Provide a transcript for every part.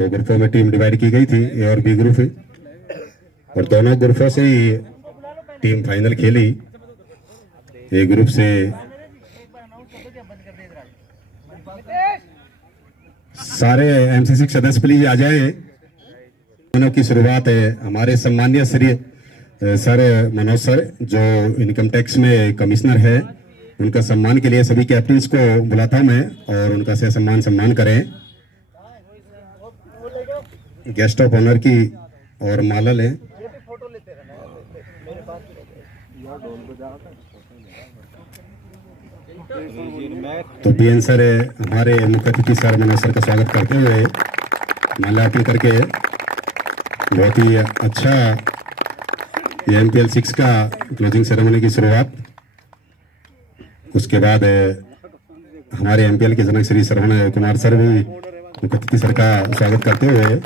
दो ग्रुपों में team divide की गई थी, ए और बी ग्रुप, और दोनों ग्रुपों से ही टीम फाइनल खेली। ए ग्रुप से सारे एमसीसी सदस्य प्लीज आ जाए। दोनों की शुरुआत है हमारे सम्मानीय श्री सर मनोज सर, जो इनकम टैक्स में कमिश्नर है, उनका सम्मान के लिए सभी कैप्टन्स को बुलाता हूं मैं, और उनका से सम्मान करें। गेस्ट ऑफ ऑनर की और माला लें। तो बीएन सर हमारे मुख्य अतिथि सर मनोज सर का स्वागत करते हुए माल्यार्पण करके बहुत ही अच्छा ये MPL 6 का क्लोजिंग सेरेमनी की शुरुआत। उसके बाद हमारे MPL के जनक श्री श्रवण कुमार सर भी मुख्य अतिथि सर का स्वागत करते हुए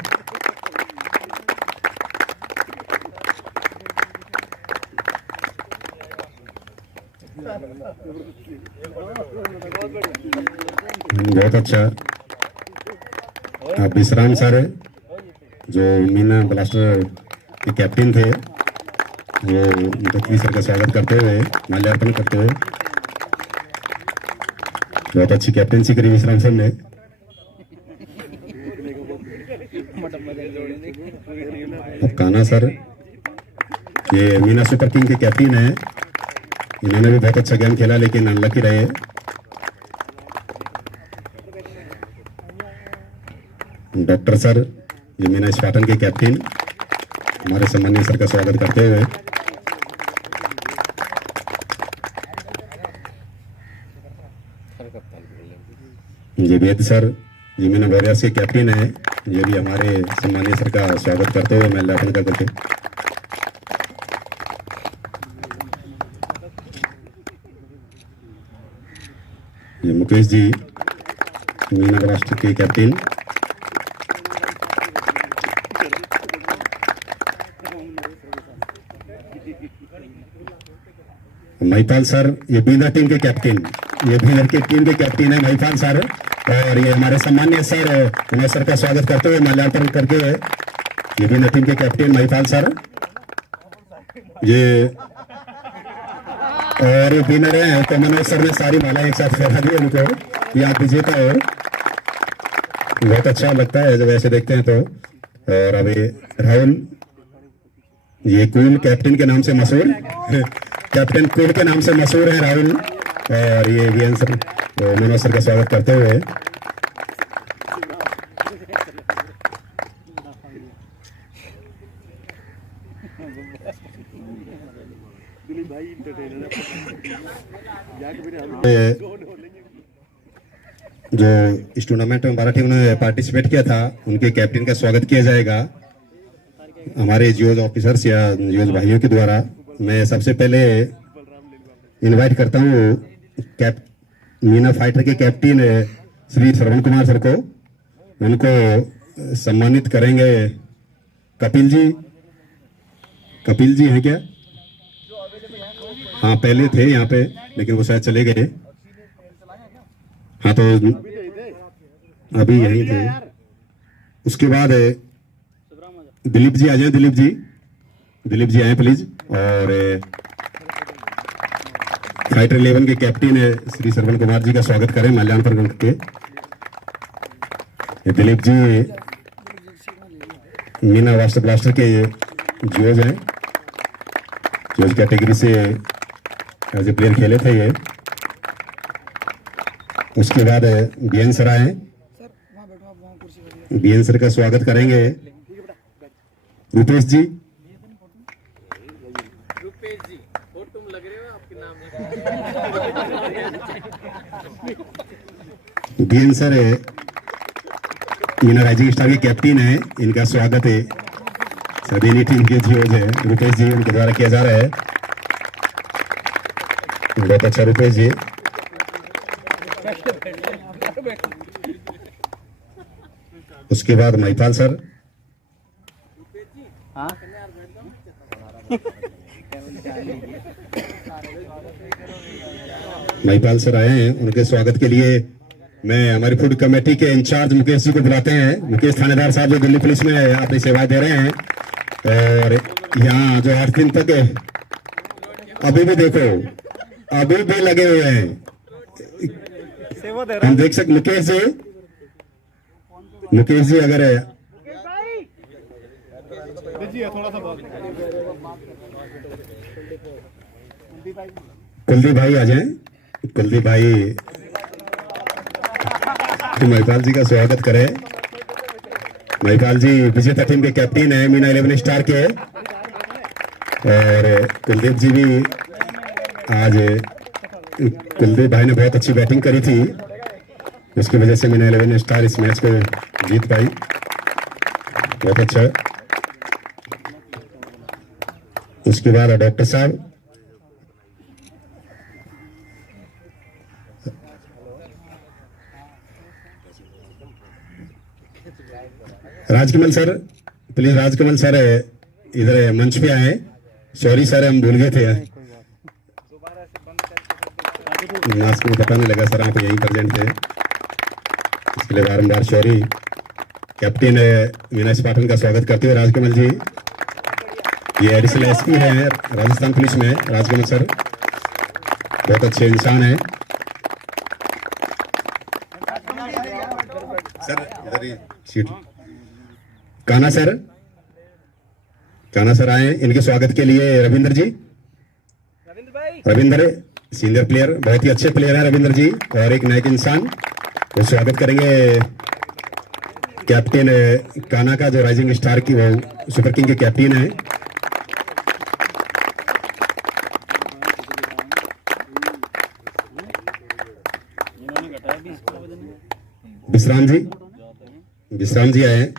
बहुत अच्छा। अब विश्राम सर जो मीना ब्लास्टर के कैप्टन थे, वो मुख्य सर का स्वागत करते हुए माल्यार्पण करते हुए बहुत अच्छी कैप्टनसी करी विश्राम सर ने। अब कान्हा सर ये मीना सुपर किंग के कैप्टन है, इन्होंने भी बहुत अच्छा गेम खेला लेकिन अनलकी रहे। डॉक्टर सर ये मीना स्पार्टन के कैप्टन, हमारे सम्मानीय सर का स्वागत करते हुए ये वेद सर ये मीना वॉरियर्स के कैप्टन है, ये भी हमारे सम्मानीय सर का स्वागत करते हुए माल्यार्पण करके ये मुकेश जी मीना ब्लास्टर के कैप्टन। महिपाल सर ये बीनर टीम के कैप्टन, ये बीनर के टीम के कैप्टन है महिपाल सर, और ये हमारे सम्मानीय सर मनोज सर का स्वागत करते हुए माल्यार्पण करके ये बीनर टीम के कैप्टन महिपाल सर ये, और ये विनर है तो मनोज सर ने सारी माला एक साथ फैला दी उनको याद विजेता है। बहुत अच्छा लगता है जब ऐसे देखते हैं तो। और अभी राहुल ये कूल कैप्टन के नाम से मशहूर कैप्टन कूल के नाम से मशहूर है राहुल, और ये वीएन सर तो मनोज सर का स्वागत करते हुए जो इस टूर्नामेंट में हमारा टीम ने पार्टिसिपेट किया था उनके कैप्टन का स्वागत किया जाएगा हमारे जियोज ऑफिसर्स या जियोज भाइयों के द्वारा। मैं सबसे पहले इनवाइट करता हूँ मीना फाइटर के कैप्टन श्री श्रवण कुमार सर को, उनको सम्मानित करेंगे। कपिल जी हैं क्या? हाँ पहले थे यहाँ पे लेकिन वो शायद चले गए। हाँ तो अभी यहीं थे। उसके बाद दिलीप जी आ जाए, दिलीप जी आए प्लीज। और फाइटर 11 के कैप्टन है श्री श्रवण कुमार जी का स्वागत करें माल्यार्पण करके। दिलीप जी मीना वास्टर ब्लास्टर के जियोज हैं, जियोज कैटेगरी से एज ए प्लेयर खेले थे ये। उसके बाद बीएन सर आए, बीएन सर का स्वागत करेंगे रूपेश जी। और तुम लग रहे हो आपके नाम BN sir Meena rising star के कैप्टन है, इनका स्वागत है सभी टीम के जियोज है रूपेश जी उनके द्वारा किया जा रहा है। बहुत अच्छा रूपेश जी। उसके बाद महिपाल सर, महिपाल सर आए हैं, उनके स्वागत के लिए मैं हमारी फूड कमेटी के इंचार्ज मुकेश जी को बुलाते हैं। मुकेश थानेदार साहब जो दिल्ली पुलिस में अपनी सेवाएं दे रहे हैं, और यहाँ जो 8 दिन तक अभी भी देखो, अभी भी लगे हुए हैं। हम देख सकते मुकेश जी अगर कुलदीप भाई आ जाएं। कुलदीप भाई महिपाल जी का स्वागत करें। महिपाल जी विजेता टीम के कैप्टन है, मीना 11 स्टार के, और कुलदीप जी भी आज, कुलदीप भाई ने बहुत अच्छी बैटिंग करी थी, उसकी वजह से मीना 11 स्टार इस मैच को जीत पाई। बहुत अच्छा। उसके बाद डॉक्टर साहब, Rajkamal sir, please Rajkamal sir इधर मंच पे आए। सॉरी सर, हम भूल गए थे, मास्क में पता नहीं लगा सर, आप यहीं प्रेजेंट थे, इसके लिए बारम्बार सॉरी। कैप्टन मीना स्पाटन का स्वागत करते हुए राजकमल जी, ये एडिशनल एसपी है राजस्थान पुलिस में। राजकमल सर बहुत अच्छे इंसान है सर। इधर ही सीट। कान्हा सर आए इनके स्वागत के लिए। रविंद्र जी, रविंद्र सीनियर प्लेयर, बहुत ही अच्छे प्लेयर हैं रविंद्र जी, और एक नए इंसान। वो स्वागत करेंगे कैप्टन कान्हा का, जो राइजिंग स्टार की, वो सुपर किंग के कैप्टन है। विश्राम जी आए।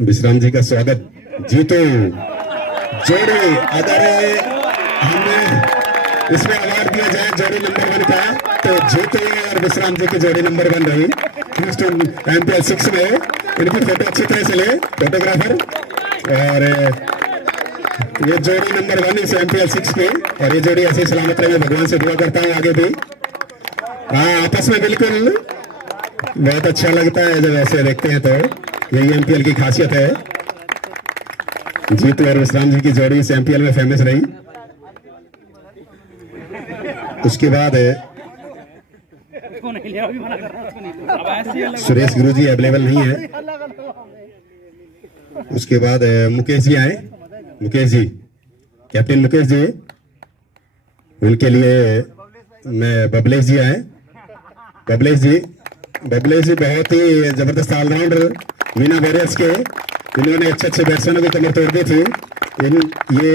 विश्राम जी का स्वागत। जीतू जोड़ी, अगर हमें इसमें अवार्ड दिया जाए जोड़ी नंबर 1 का, तो जीतू और विश्राम जी की जोड़ी नंबर 1 रही MPL 6 में। इनकी फोटो अच्छी तरह से ले फोटोग्राफर, और ये जोड़ी नंबर 1 इस MPL 6 की, और ये जोड़ी ऐसे सलामत रहे, भगवान से दुआ करता हूँ आगे भी। हाँ, आपस में बिल्कुल बहुत अच्छा लगता है जब ऐसे देखते हैं, तो यही MPL की खासियत है। जीतू और विश्राम जी की जोड़ी इस MPL में फेमस रही। उसके बाद सुरेश गुरु जी अवेलेबल नहीं है। उसके बाद मुकेश जी आए। मुकेश जी, कैप्टन मुकेश जी, उनके लिए मैं बबलेश जी आए। बबलेश जी बहुत ही जबरदस्त ऑलराउंडर मीना वॉरियर्स के, इन्होंने अच्छे बैट्समैनों की कमर तोड़ दी थी। ये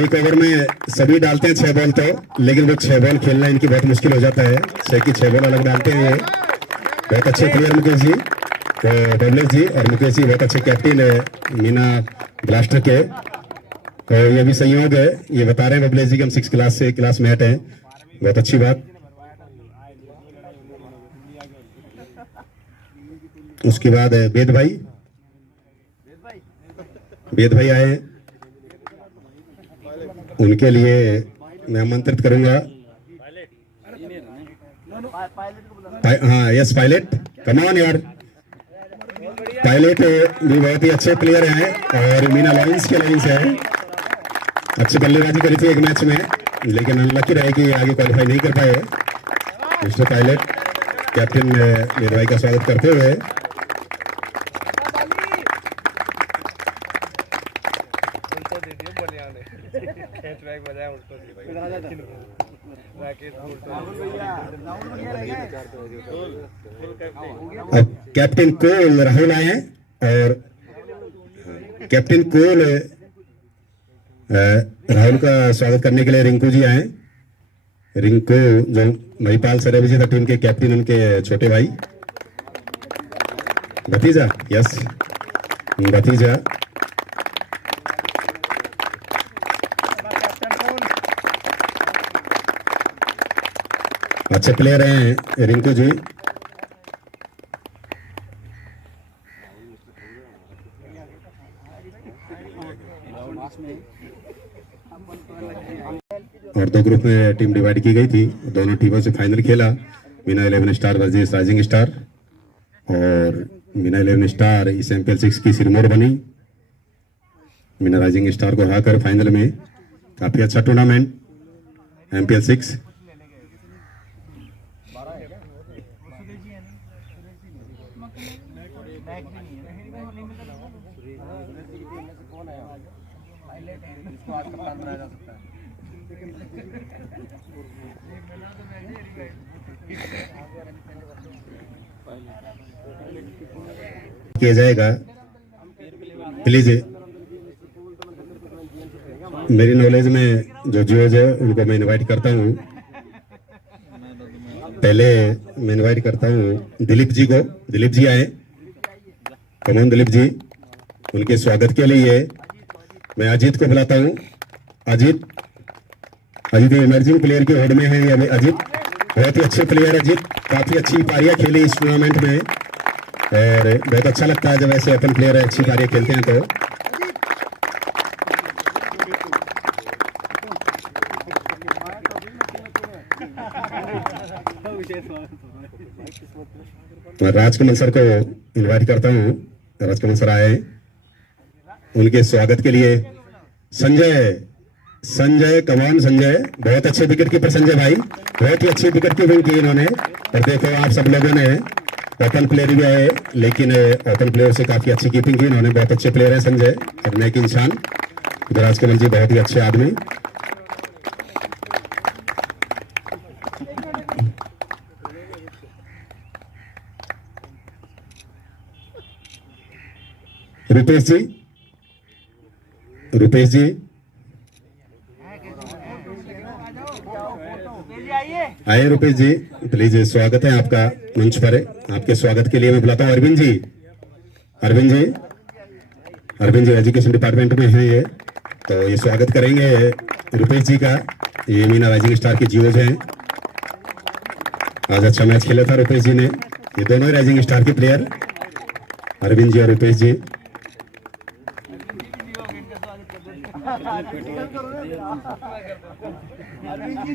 एक ओवर में सभी डालते हैं 6 बॉल, तो लेकिन वो 6 बॉल खेलना इनकी बहुत मुश्किल हो जाता है। 6 की 6 बॉल अलग डालते हैं। ये बहुत अच्छे प्लेयर मुकेश जी, तो बबलेश जी और मुकेश जी बहुत अच्छे कैप्टन है मीना ब्लास्टर के। तो ये भी संयोग है, ये बता रहे हैं बबलेश जी कि हम 6 क्लास से क्लासमेट हैं। बहुत अच्छी बात। उसके बाद वेद भाई आए। उनके लिए मैं आमंत्रित करूंगा। हाँ, यस पायलट, कम ऑन यार। पायलट भी बहुत ही अच्छे प्लेयर हैं, और मीना लाइंस के लाइंस है। अच्छी बल्लेबाजी करी थी एक मैच में, लेकिन अनलकी रहे कि आगे क्वालिफाई नहीं कर पाए। मिस्टर पायलट, कैप्टन वेद भाई का स्वागत करते हुए अब कैप्टन कोल राहुल आए हैं, और कैप्टन कोल राहुल का स्वागत करने के लिए रिंकू जी आए। रिंकू जो महिपाल सर विजेता टीम के कैप्टन, उनके छोटे भाई, भतीजा, यस भतीजा। अच्छे प्लेयर हैं रिंकू जी। और 2 ग्रुप में टीम डिवाइड की गई थी, दोनों टीमों से फाइनल खेला। Meena 11 star versus rising star, और मीना 11 स्टार इस MPL 6 की सिरमौर बनी। मीना राइजिंग स्टार को हराकर फाइनल में। काफी अच्छा टूर्नामेंट MPL 6। किया जाएगा। प्लीज मेरी नॉलेज में जो जियोज है उनको मैं इनवाइट करता हूँ। पहले मैं इनवाइट करता हूँ दिलीप जी को। दिलीप जी आए, कमोन दिलीप जी। उनके स्वागत के लिए मैं अजीत को बुलाता हूँ। अजीत इमर्जिंग प्लेयर के होड़ में है ये अजीत। बहुत ही अच्छे प्लेयर अजीत, काफी अच्छी पारियां खेली इस टूर्नामेंट में, और बहुत अच्छा लगता है जब ऐसे ओपन प्लेयर अच्छी पारियां खेलते हैं। तो मैं राजकमल सर को इनवाइट करता हूँ। राजकमल सर आए, उनके स्वागत के लिए संजय कमान संजय, बहुत अच्छे विकेट कीपर संजय भाई, बहुत ही अच्छी विकेट कीपिंग की इन्होंने। और देखो आप सब लोगों ने ओपन प्लेयर भी आए, लेकिन ओपन प्लेयर से काफी अच्छी कीपिंग की इन्होंने। बहुत अच्छे प्लेयर है संजय और नेक इंसान। राजकमल जी बहुत ही अच्छे आदमी। रुपेश जी आइए। रुपेश जी प्लीज, स्वागत है आपका मंच पर। आपके स्वागत के लिए मैं बुलाता हूँ अरविंद जी एजुकेशन डिपार्टमेंट में हैं ये, तो ये स्वागत करेंगे रुपेश जी का। ये मीना राइजिंग स्टार के जियोज हैं। आज अच्छा मैच खेला था रुपेश जी ने। ये दोनों ही राइजिंग स्टार के प्लेयर, अरविंद जी और रुपेश जी।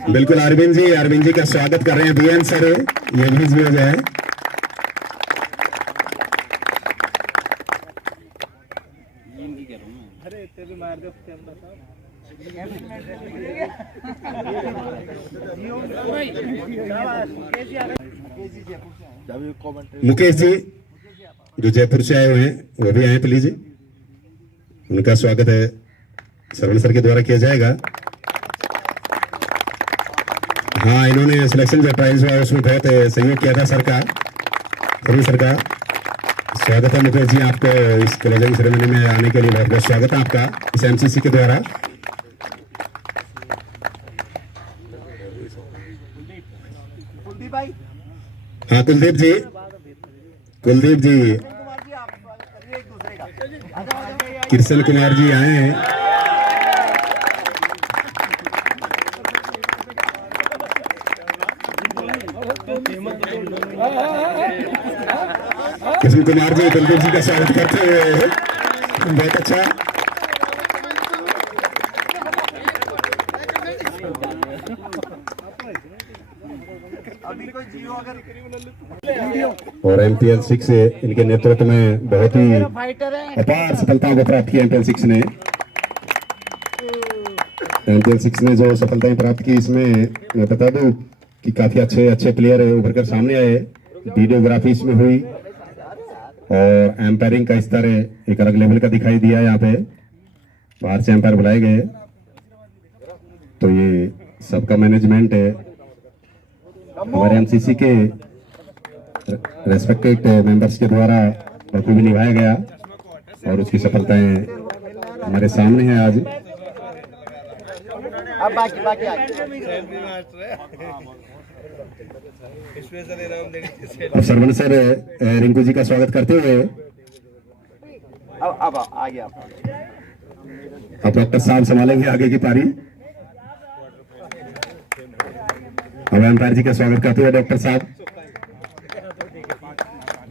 बिल्कुल अरविंद जी का स्वागत कर रहे हैं बीएन सर। ये भी जियोज है। मुकेश जी जो जयपुर से आए हुए हैं वो भी आए प्लीज। उनका स्वागत है सरवण सर के द्वारा किया जाएगा। हाँ, इन्होंने सिलेक्शन जो ट्रायल्स हुआ उसमें बहुत सहयोग किया था सर का, सरवण सर का। स्वागत है मुकेश जी आपको इस क्लोजिंग सेरेमनी में आने के लिए। बहुत बहुत स्वागत है आपका इस MCC के द्वारा। हाँ कुलदीप जी कृष्ण कुमार जी आए हैं। कृष्ण कुमार जी कुलदीप जी का स्वागत करते हुए बहुत अच्छा। और MPL 6 इनके नेतृत्व में बहुत ही अपार सफलताओं को प्राप्त किया MPL 6 ने। MPL 6 ने जो सफलताएं प्राप्त की, इसमें मैं बता दूं कि काफी अच्छे प्लेयर उभर कर सामने आए। वीडियोग्राफी इसमें हुई और एम्पायरिंग का स्तर एक अलग लेवल का दिखाई दिया। यहाँ पे बाहर से एम्पायर बुलाए गए, तो ये सबका मैनेजमेंट हमारे MCC के रेस्पेक्टेड मेंबर्स के द्वारा बखूबी निभाया गया और उसकी सफलताएं हमारे सामने हैं आज। अब बाकी अब सरवण सर रिंकू जी का स्वागत करते हुए अब आ गया। अब डॉक्टर साहब संभालेंगे आगे की पारी। अब एम्पायर जी का स्वागत करते हुए डॉक्टर साहब।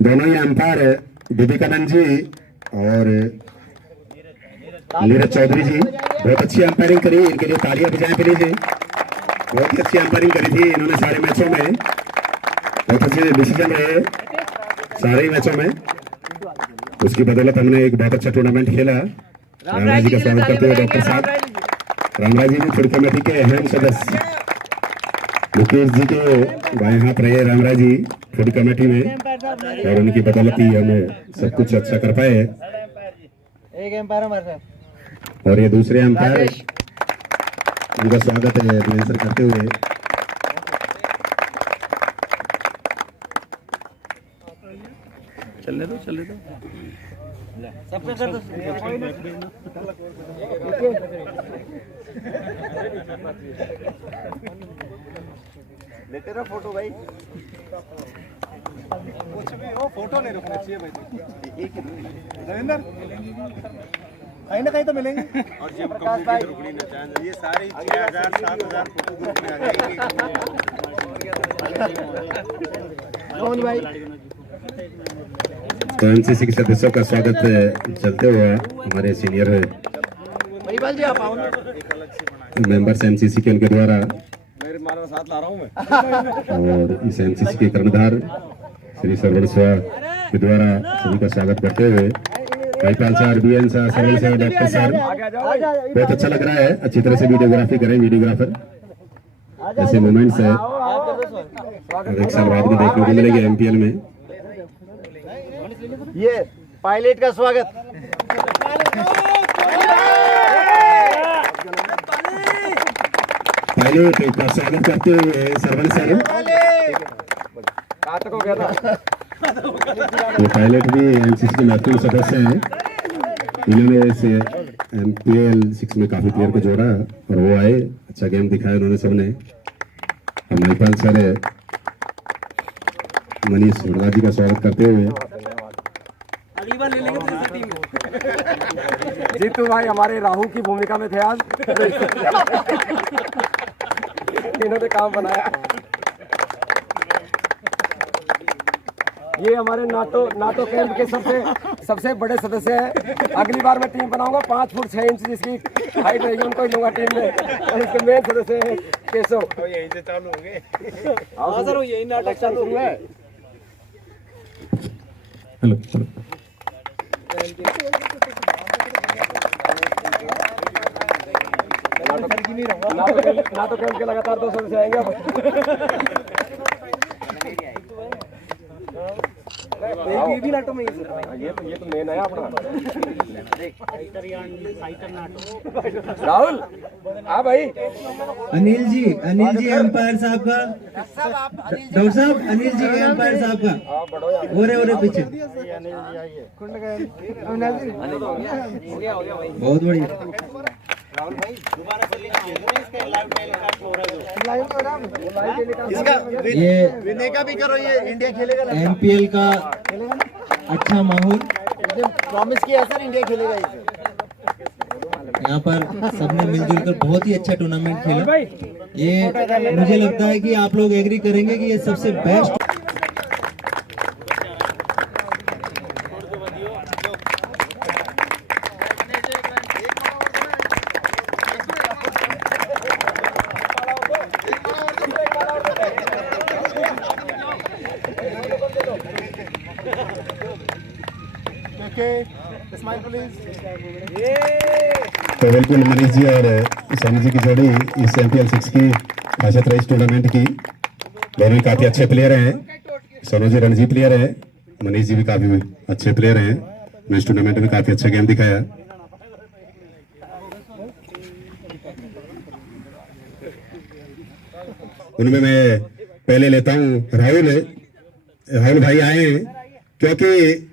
दोनों ही एम्पायर विवेकानंद जी और नीरज चौधरी जी बहुत अच्छी एम्पायरिंग करी। इनके लिए तालियां बजाएं प्लीज। बहुत ही अच्छी एम्पायरिंग करी थी इन्होंने सारे मैचों में। बहुत अच्छे डिसीजन रहे सारे ही मैचों में, उसकी बदौलत हमने एक बहुत अच्छा टूर्नामेंट खेला। रामराज जी का स्वागत करते हुए डॉक्टर साहब, रामराज जी भी फूड कमेटी के अहम सदस्य, मुकेश जी के बाएं हाथ रहे रामराज जी फूड कमेटी में, और उनकी बदौलत ही हमें सब कुछ अच्छा कर पाए। एक एम्पायर हमारे साथ और ये दूसरे एम्पायर, उनका स्वागत है आंसर करते हुए। चलने दो सबके सर लेते रहो फोटो भाई, कुछ भी हो फोटो नहीं रुकना चाहिए भाई। रविंदर कहीं ना कहीं तो मिलेंगे। और ये कम्युनिटी रुकनी ना चाहिए, ये सारी 6000 7000 फोटो ग्रुप में आ जाएंगे। भाई तो एमसीसी के सदस्यों का स्वागत चलते हुए हमारे सीनियर मेंबर्स एमसीसी के उनके द्वारा, साथ ला रहा हूं मैं, और इस एमसीसी के कर्णधार श्री सरवण स्वाहा के द्वारा सभी का स्वागत करते हुए Bhaipal sir, BN sir, Saravan sir, doctor sir, बहुत अच्छा लग रहा है। अच्छी तरह से वीडियोग्राफी करें वीडियोग्राफर, ऐसे मोमेंट्स है एक साल बाद भी देखने को मिलेंगे एमपीएल में। ये पायलट का स्वागत। पायलट का स्वागत करते हुए सरवण सर, ये पायलट भी एमसीसी के महत्वपूर्ण सदस्य हैं। इन्होंने इस एमपीएल 6 में काफी प्लेयर को जोड़ा और वो आए, अच्छा गेम दिखाया उन्होंने सबने। हम महिपाल सर मनीष मुर्गा जी का स्वागत करते हुए। जीतू भाई हमारे राहु की भूमिका में थे आज। इन्होंने काम बनाया। ये हमारे नाटो कैंप के सबसे बड़े सदस्य हैं। अगली बार मैं टीम बनाऊंगा 5 फुट 6 इंच जिसकी हाइट रहेगी उनको ही लूंगा टीम में। और इसके मेन सदस्य हैं केशव। यहीं से चालू हो गए। सर यही नाटक चालू हुआ है। हेलो नाटो कैंप के लगातार 2 सदस्य आएंगे अब। ये भी नाटो में ये तो मेन है अपना राहुल। हाँ भाई अनिल जी एम्पायर साहब का, डॉक्टर साहब अनिल जी एम्पायर साहब का ओरे पीछे। बहुत बढ़िया। ये विनय का भी करो, ये इंडिया खेलेगा। एमपीएल का अच्छा माहौल, प्रॉमिस किया सर इंडिया खेलेगा। यहाँ पर सबने मिलजुल कर बहुत ही अच्छा टूर्नामेंट खेला। ये मुझे लगता है कि आप लोग एग्री करेंगे कि ये सबसे बेस्ट। तो बिल्कुल मनीष जी और सैनी जी की जोड़ी इस एमपीएल 6 की खासियत रही इस टूर्नामेंट की। दोनों ही काफी अच्छे प्लेयर हैं। सोनू जी रणजी प्लेयर है, मनीष जी भी काफी अच्छे प्लेयर हैं। उन्होंने इस टूर्नामेंट में काफी अच्छा गेम दिखाया। उनमें मैं पहले लेता हूँ राहुल भाई आए हैं क्योंकि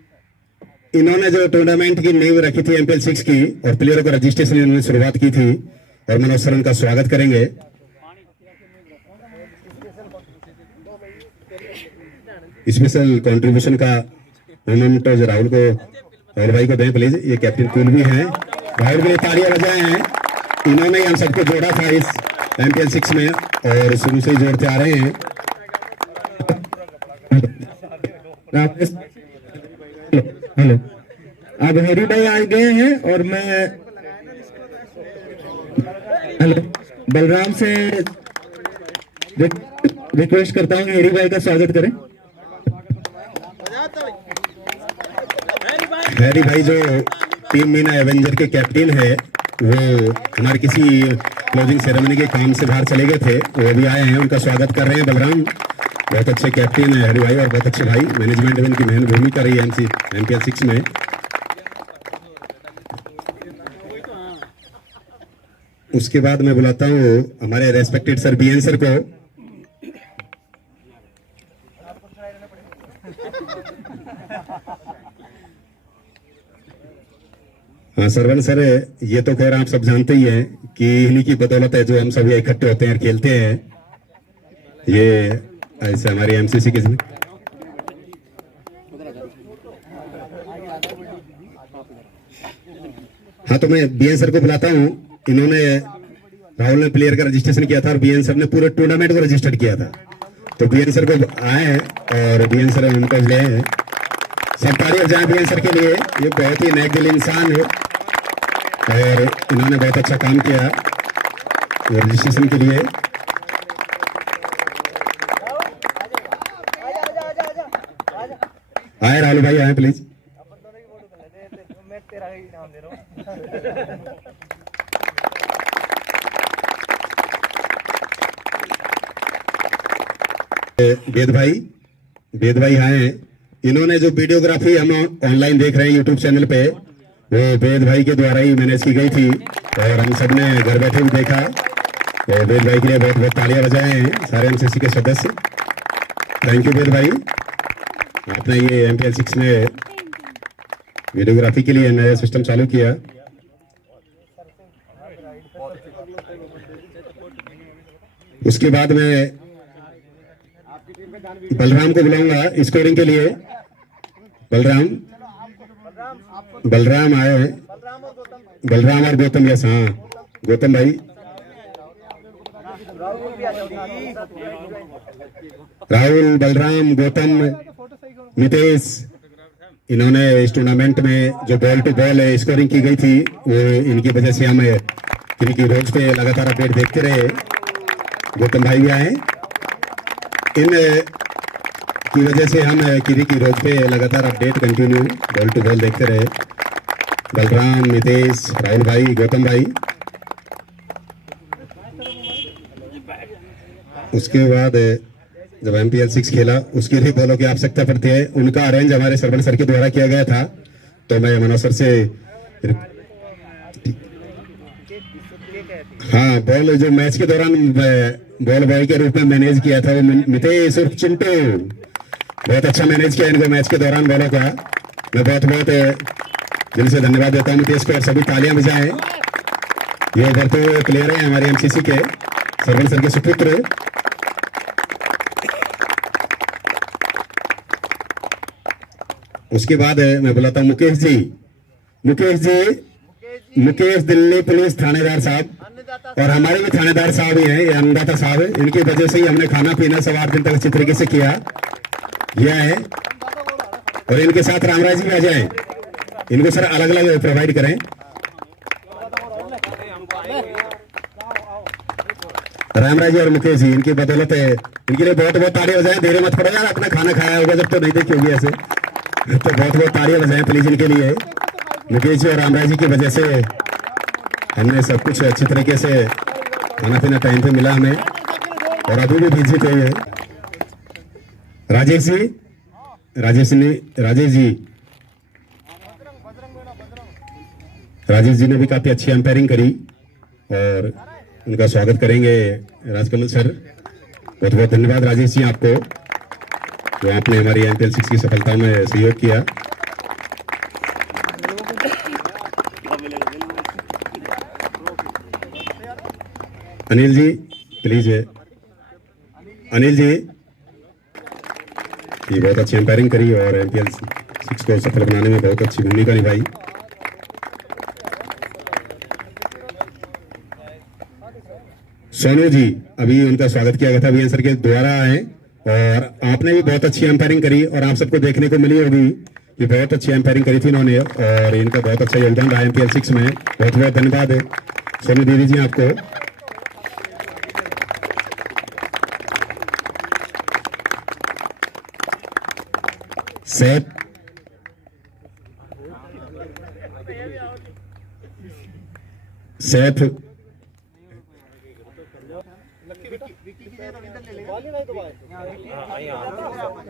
इन्होंने जो टूर्नामेंट की नींव रखी थी एमपीएल 6 की और प्लेयरों का रजिस्ट्रेशन इन्होंने शुरुआत की थी, और मनोज सर उनका स्वागत करेंगे। स्पेशल कंट्रीब्यूशन का मोमेंट जो राहुल भाई को दें प्लीज। ये कैप्टन कूल भी हैं, राहुल के लिए तालियां बजाए हैं। इन्होंने ही हम सबको जोड़ा था इस एमपीएल 6 में और शुरू से ही जोड़ते आ रहे हैं। हेलो, अब हरी भाई आ गए हैं और मैं बलराम से रिक्वेस्ट करता हूँ कि हरी भाई का स्वागत करें। हैरी भाई जो टीम मीना एवेंजर के कैप्टन है, वो हमारे किसी क्लोजिंग सेरेमनी के काम से बाहर चले गए थे, वो भी आए हैं, उनका स्वागत कर रहे हैं। बलराम बहुत अच्छे कैप्टन है हैरी भाई, और बहुत अच्छे भाई, मैनेजमेंट में उनकी महन भूमिका रही है MPL 6 में। उसके बाद मैं बुलाता हूँ हमारे रेस्पेक्टेड सर BN सर को। हाँ सरवन सर, ये तो खैर आप सब जानते ही हैं कि इन्हीं की बदौलत है जो हम सब ये इकट्ठे होते हैं और खेलते हैं। ये ऐसे हमारी MCC के हाँ, तो मैं BN सर को बुलाता हूँ। इन्होंने राहुल ने प्लेयर का रजिस्ट्रेशन किया था और BN सर ने पूरे टूर्नामेंट को रजिस्टर्ड किया था, तो BN सर को आए हैं और BN सर उनको ले हैं। सब तारीफ जाए BN सर के लिए, ये बहुत ही नेक दिल इंसान है और इन्होंने बहुत अच्छा काम किया रजिस्ट्रेशन के लिए। आए राहुल भाई, आए प्लीज। वेद भाई आए हैं। इन्होंने जो वीडियोग्राफी हम ऑनलाइन देख रहे हैं यूट्यूब चैनल पे, वो वेद भाई के द्वारा ही मैनेज की गई थी और हम सब ने घर बैठे भी देखा। तो वेद भाई के लिए बहुत बहुत तालियां बजाए हैं सारे MCC के सदस्य। थैंक यू वेद भाई, आपने ये MPL 6 में वीडियोग्राफी के लिए नया सिस्टम चालू किया। उसके बाद में बलराम को बुलाऊंगा स्कोरिंग के लिए। बलराम आए हैं, बलराम और गौतम। यस, हाँ गौतम भाई। राहुल, बलराम, गौतम, नितेश, इन्होंने इस टूर्नामेंट में जो बॉल टू बॉल स्कोरिंग की गई थी, वो इनकी वजह से हम इनकी रोज पे लगातार अपडेट देखते रहे। गौतम भाई भी आए, इन की वजह से हम किरी की रोज पे लगातार update continue ball to ball देखते रहे। बलराम, नितेश, राहुल भाई, गौतम भाई। उसके बाद जब MPL 6 खेला, उसके लिए बॉलों की आवश्यकता पड़ती है। उनका अरेंज हमारे सरवन सर के द्वारा किया गया था, तो मैं मनोज सर से हाँ बॉल जो मैच के दौरान बॉल बॉय के रूप में मैनेज किया था, वो मितेश उर्फ चिंटू बहुत अच्छा मैनेज किया इनको मैच के दौरान बॉलों का। मैं बहुत बहुत दिल से धन्यवाद देता हूँ मितेश को, और सभी तालियां बजाएं। ये उभरते हुए प्लेयर हैं हमारे MCC के, सरवन सर के सुपुत्र। उसके बाद मैं बुलाता हूँ मुकेश जी। मुकेश दिल्ली पुलिस थानेदार साहब, और हमारे भी थानेदार साहब ही हैं, ये अन्नदाता साहब है। इनकी वजह से ही हमने खाना पीना सब 8 दिन तक अच्छी तरीके से किया है। और इनके साथ रामराज जी भी आ जाए, इनको सर अलग अलग प्रोवाइड करें। रामराज जी और मुकेश जी, इनकी बदौलत है, इनके लिए बहुत बहुत तालियां बजाएं। देर मत पड़ो यार, अपना खाना खाया होगा जब तो नहीं देखी होगी ऐसे, तो बहुत बहुत तालियां बजाएं प्लीज इनके लिए। मुकेश जी और रामराज जी की वजह से हमने सब कुछ अच्छी तरीके से खाना पीना टाइम पे मिला हमें, और अभी भी बिजी कोई है। राजेश जी ने भी काफी अच्छी एम्पायरिंग करी, और उनका स्वागत करेंगे राजकमल सर। बहुत बहुत धन्यवाद राजेश जी आपको, जो आपने हमारी MPL 6 की सफलता में सहयोग किया। अनिल जी प्लीज है, अनिल जी ये बहुत अच्छी एम्पायरिंग करी और MPL 6 को सफल बनाने में बहुत अच्छी भूमिका निभाई। सोनू जी, अभी उनका स्वागत किया गया था VN सर के द्वारा आए, और आपने भी बहुत अच्छी एम्पायरिंग करी, और आप सबको देखने को मिली होगी कि बहुत अच्छी एम्पायरिंग करी थी इन्होंने, और इनका बहुत अच्छा योगदान रहा MPL 6 में। बहुत बहुत धन्यवाद है सोनू दीदी जी आपको। सैफ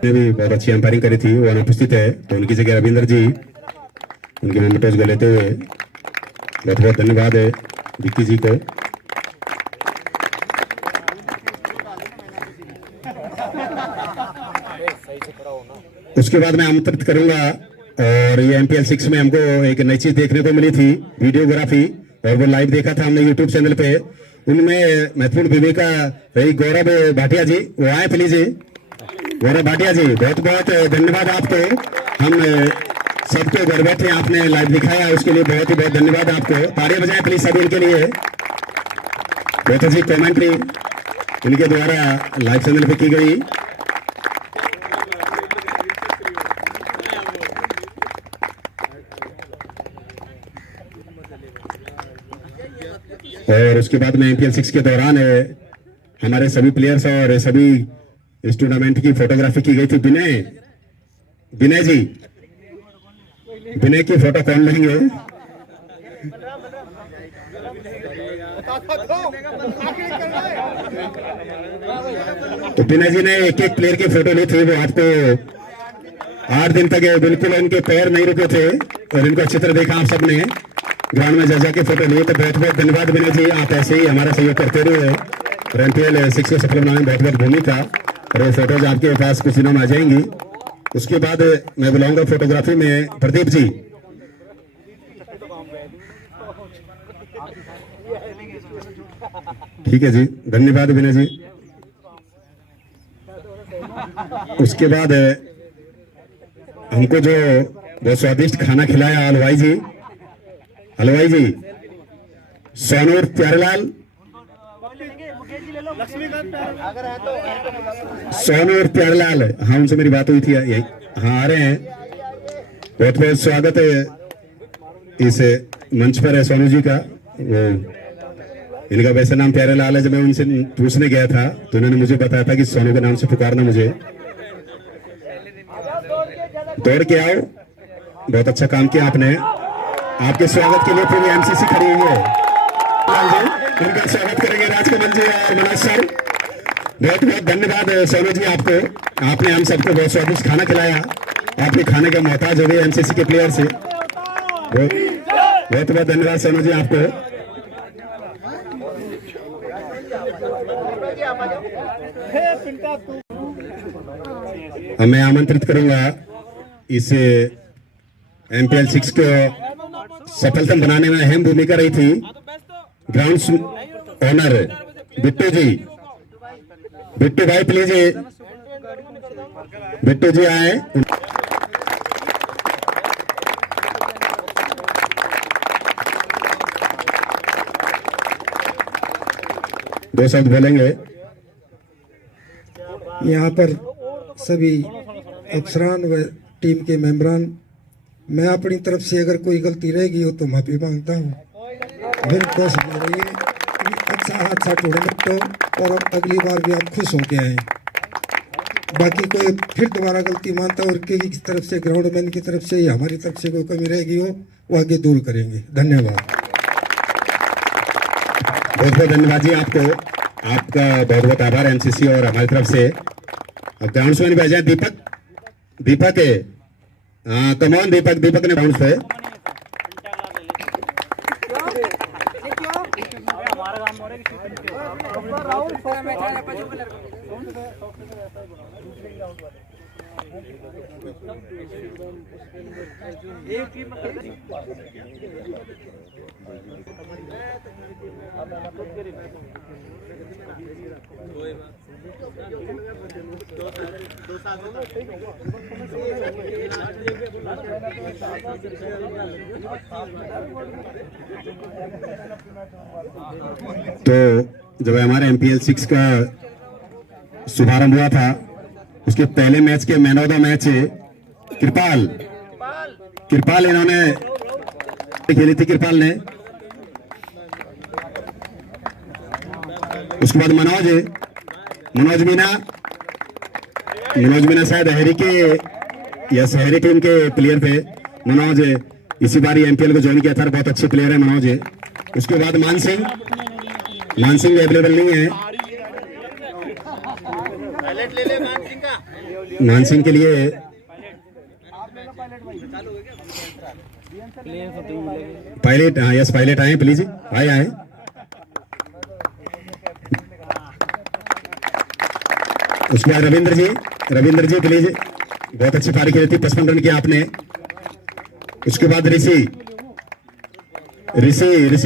ने भी बहुत अच्छी एम्पायरिंग करी थी, वो अनुपस्थित है, तो उनकी जगह रविंद्र जी उनके मोमेंटोज को लेते हुए बहुत बहुत धन्यवाद है विक्की जी को। उसके बाद मैं आमंत्रित करूंगा, और ये MPL 6 में हमको एक नई चीज देखने को मिली थी, वीडियोग्राफी, और वो लाइव देखा था हमने YouTube चैनल पे। उनमें महत्वपूर्ण भूमिका रही गौरव भाटिया जी, वो आए प्लीज। गौरव भाटिया जी, बहुत बहुत धन्यवाद आपको। हम सबको घर बैठे आपने लाइव दिखाया, उसके लिए बहुत ही बहुत धन्यवाद आपको। तालियां बजाएं प्लीज सभी इनके लिए। बहुत अच्छी कमेंट्री इनके द्वारा लाइव चैनल पे की गई। और उसके बाद में MPL 6 के दौरान हमारे सभी प्लेयर्स और सभी इस टूर्नामेंट की फोटोग्राफी की गई थी। विनय जी, विनय की फोटो कौन लेंगे? तो विनय जी ने एक एक प्लेयर की फोटो ली थी, वो आपको 8 दिन तक बिल्कुल उनके पैर नहीं रुके थे, और इनको अच्छी तरह देखा आप सबने ग्राउंड में जा के फोटो लिए। तो बहुत बहुत धन्यवाद विनय जी, आप ऐसे ही हमारा सहयोग करते रहे और MPL 6 को सफल बनाने में बहुत बहुत भूमिका, और वो फोटोज आपके पास कुछ दिनों में आ जाएंगी। उसके बाद मैं बुलाऊंगा फोटोग्राफी में प्रदीप जी। ठीक है जी, धन्यवाद विनय जी। उसके बाद हमको जो बहुत स्वादिष्ट खाना खिलाया हलवाई जी, सोनूर प्यारेलाल, सोनूर प्यारेलाल, हाँ उनसे मेरी बात हुई थी, हाँ आ रहे हैं। बहुत बहुत स्वागत है इस मंच पर है सोनू जी का। वो इनका वैसे नाम प्यारेलाल है। जब मैं उनसे पूछने गया था तो उन्होंने मुझे बताया था कि सोनू के नाम से पुकारना मुझे। दौड़ के आओ, बहुत अच्छा काम किया आपने। आपके स्वागत के लिए पूरी MCC खड़ी हुई है। उनका स्वागत करेंगे राजकमल जी और मनोज सर। बहुत बहुत धन्यवाद सोनू जी आपको, आपने हम सबको बहुत स्वादिष्ट खाना खिलाया। आपके खाने का मोहताज हो गए MCC के प्लेयर से। बहुत बहुत धन्यवाद सोनू जी आपको। मैं आमंत्रित करूंगा इस MPL 6 को सफलतम बनाने में अहम भूमिका रही थी ग्राउंड ओनर बिट्टू जी। बिट्टू भाई प्लीज, बिट्टू जी आए। दो शब्द बोलेंगे। यहाँ पर सभी अफसरान व टीम के मेंबरान, मैं अपनी तरफ से अगर कोई गलती रहेगी हो तो माफी मांगता हूँ। मेरी कोशिश रही है कि अच्छा टूर्नामेंट हो और अगली बार भी आप खुश होके आए। बाकी कोई फिर दोबारा गलती मानता और किसी तरफ से, ग्राउंड मैन की तरफ से या हमारी तरफ से कोई कमी रहेगी हो वो आगे दूर करेंगे। धन्यवाद। बहुत बहुत धन्यवाद जी आपको, आपका बहुत बहुत आभार MCC और हमारी तरफ से। अब ग्राउंड में भेजा दीपक है, हाँ कमॉन दीपक ने बाउंस पे। तो जब हमारे MPL 6 का शुभारंभ हुआ था, उसके पहले मैच के मैन ऑफ द मैच कृपाल इन्होंने खेली थी, कृपाल ने। उसके बाद मनोज मीना शायद हरी के या शहरी टीम के प्लेयर थे। मनोज इसी बार MPL को ज्वाइन किया था, बहुत अच्छे प्लेयर है मनोज। उसके बाद मान सिंह अवेलेबल नहीं है। मान सिंह के लिए पायलट, हाँ यस पायलट आए प्लीज, आए। उसके बाद रविंद्र जी प्लीज, बहुत अच्छी पारी खेली थी, 55 रन किया आपने। उसके बाद ऋषि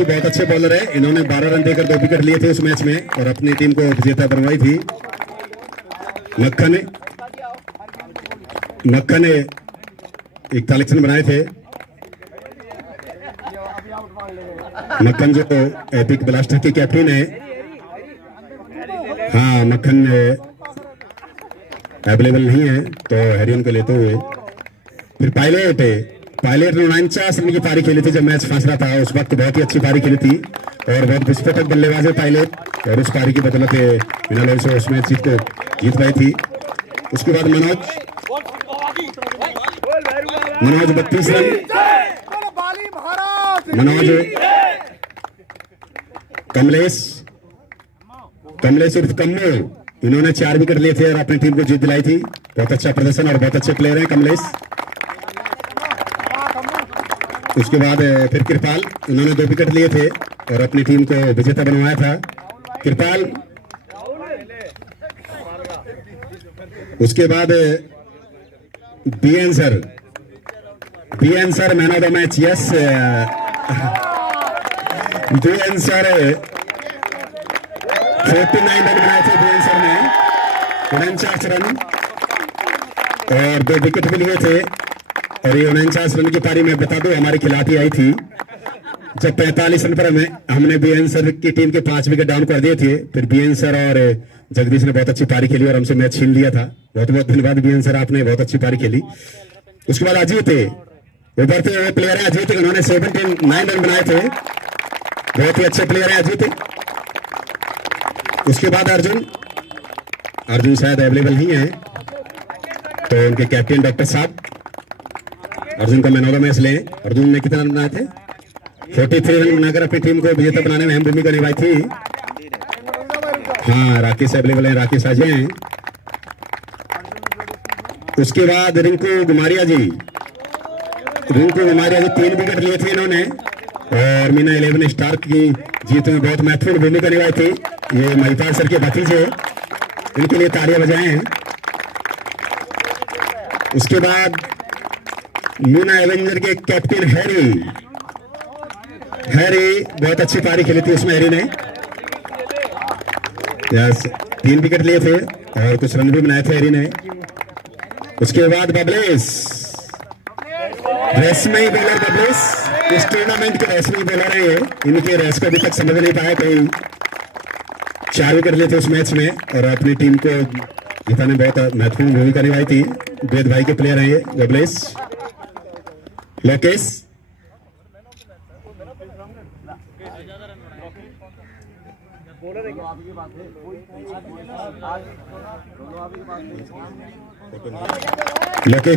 बहुत अच्छे बॉलर है, इन्होंने 12 रन देकर 2 विकेट लिए थे उस मैच में और अपनी टीम को विजेता बनवाई थी। मक्खन ने 41 रन बनाए थे। मक्खन जो एपिक ब्लास्टर के कैप्टन है, हाँ मक्खन अवेलेबल नहीं है तो हैरियन को लेते हुए। फिर पायलट 49 रन की पारी खेली थी जब मैच फंस रहा था, उस वक्त बहुत ही अच्छी पारी खेली थी और बहुत विस्फोटक बल्लेबाज है पायलट, और उस पारी की बदौलत बिना लॉस से उस मैच को जीत पाई थी। उसके बाद मनोज 32 रन, मनोज कमलेश उर्फ कम्मू, इन्होंने 4 विकेट लिए थे और अपनी टीम को जीत दिलाई थी। बहुत अच्छा प्रदर्शन और बहुत अच्छे प्लेयर हैं कमलेश। उसके बाद फिर कृपाल, इन्होंने 2 विकेट लिए थे और अपनी टीम को विजेता बनवाया था कृपाल। उसके बाद BN sir man of the match, yes BN sir 49 run बनाए थे बीएन सर ने, 49 रन और 2 विकेट भी लिए थे। और ये 49 रन की पारी में बता दूं हमारी खिलाड़ी आई थी जब 45 रन पर हमने बीएन सर की टीम के 5 विकेट डाउन कर दिए थे। फिर बीएन सर और जगदीश ने बहुत अच्छी पारी खेली और हमसे मैच छीन लिया था। बहुत बहुत धन्यवाद बीएन सर, आपने बहुत अच्छी पारी खेली। उसके बाद अजीत उभरते हुए प्लेयर है अजीत, उन्होंने 79 रन बनाए थे, बहुत ही अच्छे प्लेयर है अजीत। उसके बाद अर्जुन शायद अवेलेबल नहीं है तो उनके कैप्टन डॉक्टर साहब अर्जुन का मैन ऑफ द मैच लें। अर्जुन ने कितना रन बनाए थे? 43 रन बनाकर अपनी टीम को विजेता बनाने में अहम भूमिका निभाई थी। हाँ राकेश अवेलेबल है, राकेश आज हैं। उसके बाद रिंकू गुमारिया जी 3 विकेट लिए थे इन्होंने और मीना 11 स्टार की जीत में बहुत महत्वपूर्ण भूमिका निभाई थी। ये महिपाल सर के भतीजे, इनके लिए तालियां बजाएं। उसके बाद मीना एवेंजर के कैप्टन हैरी बहुत अच्छी पारी खेली थी उसमें हैरी ने, यस 3 विकेट लिए थे और कुछ रन भी बनाए थे हैरी ने। उसके बाद बबलेश, रेशमी बॉलर बबलेश, इस टूर्नामेंट के रेशमी बॉलर है ये, इनके रेस को अभी तक समझ नहीं पाया कोई। 4 विकेट लिए थे उस मैच में और अपनी टीम को जिताने बहुत महत्वपूर्ण भूमिका निभाई थी। वेद भाई के प्लेयर हैं ये बबलेश। लोकेश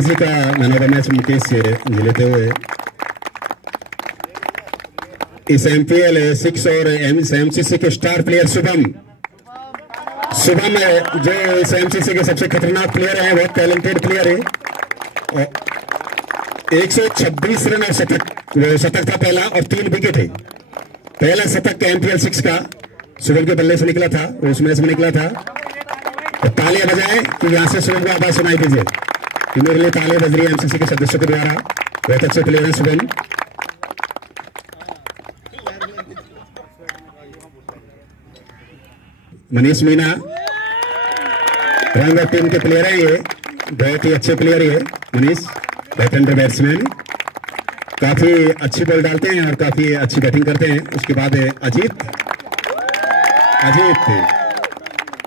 जी का man of the match Mukesh से लेते हुए इस MPL 6 और MCC के स्टार प्लेयर शुभम जो इस MCC के सबसे खतरनाक प्लेयर है, बहुत टैलेंटेड प्लेयर है। 126 रन और शतक था पहला और 3 विकेट है। पहला शतक MPL 6 का शुभम के बल्ले से निकला था, उस मैच में निकला था। तो तालियां बजाएं कि यहाँ से शुभम को आवाज सुनाई दीजिए कि मेरे लिए तालियां बज रही है MCC के सदस्यों के द्वारा। बहुत अच्छे प्लेयर हैं शुभम। मनीष मीना रंग टीम के प्लेयर हैं, ये बहुत ही अच्छे प्लेयर है मनीष, लेफ्ट हैंडर बैट्समैन, काफी अच्छी बॉल डालते हैं और काफी अच्छी बैटिंग करते हैं। उसके बाद अजीत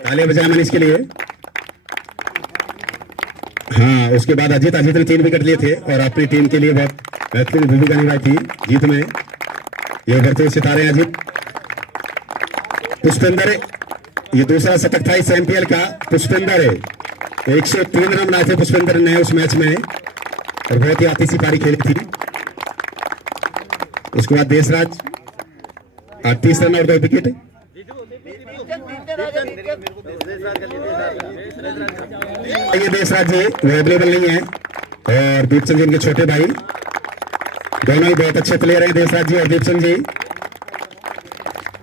तालियां बजाएं मनीष के लिए। हाँ उसके बाद अजीत ने 3 विकेट लिए थे और अपनी टीम के लिए बहुत महत्वपूर्ण भूमिका निभाई थी जीत में। ये उभरते सितारे अजीत। पुष्पेंद्र, ये दूसरा शतक था इस MPL का। पुष्पेंद्र 103 रन बनाए थे पुष्पेंद्र ने उस मैच में और बहुत ही आतिशी पारी खेली थी। उसके बाद देशराज 38 रन और 2 विकेट। ये देशराज जी वो अवेलेबल नहीं है और दीपचंद जी इनके छोटे भाई, दोनों ही बहुत अच्छे प्लेयर हैं, देशराज जी और दीपचंद जी।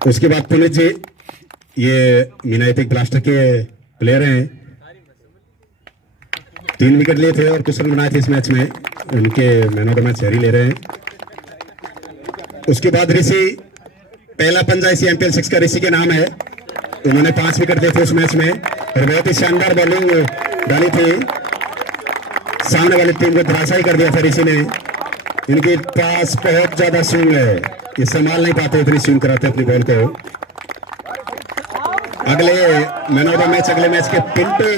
उसके बाद पुनीत जी, ये मीना एपिक ब्लास्टर के प्लेयर हैं, 3 विकेट लिए थे और कुछ रन बनाए थे इस मैच में, उनके man of the match Harry ले रहे हैं। उसके बाद ऋषि, पहला पंजा इसी MPL 6 का ऋषि के नाम है, उन्होंने 5 विकेट लिए थे उस मैच में और बहुत ही शानदार बॉलिंग डाली थी, सामने वाली टीम को धराशायी कर दिया था ऋषि ने। इनके पास बहुत ज्यादा स्विंग है, ये संभाल नहीं पाते, इतनी स्विंग कराते अपनी बॉल को। अगले मैन ऑफ द मैच, अगले मैच के पिंटू,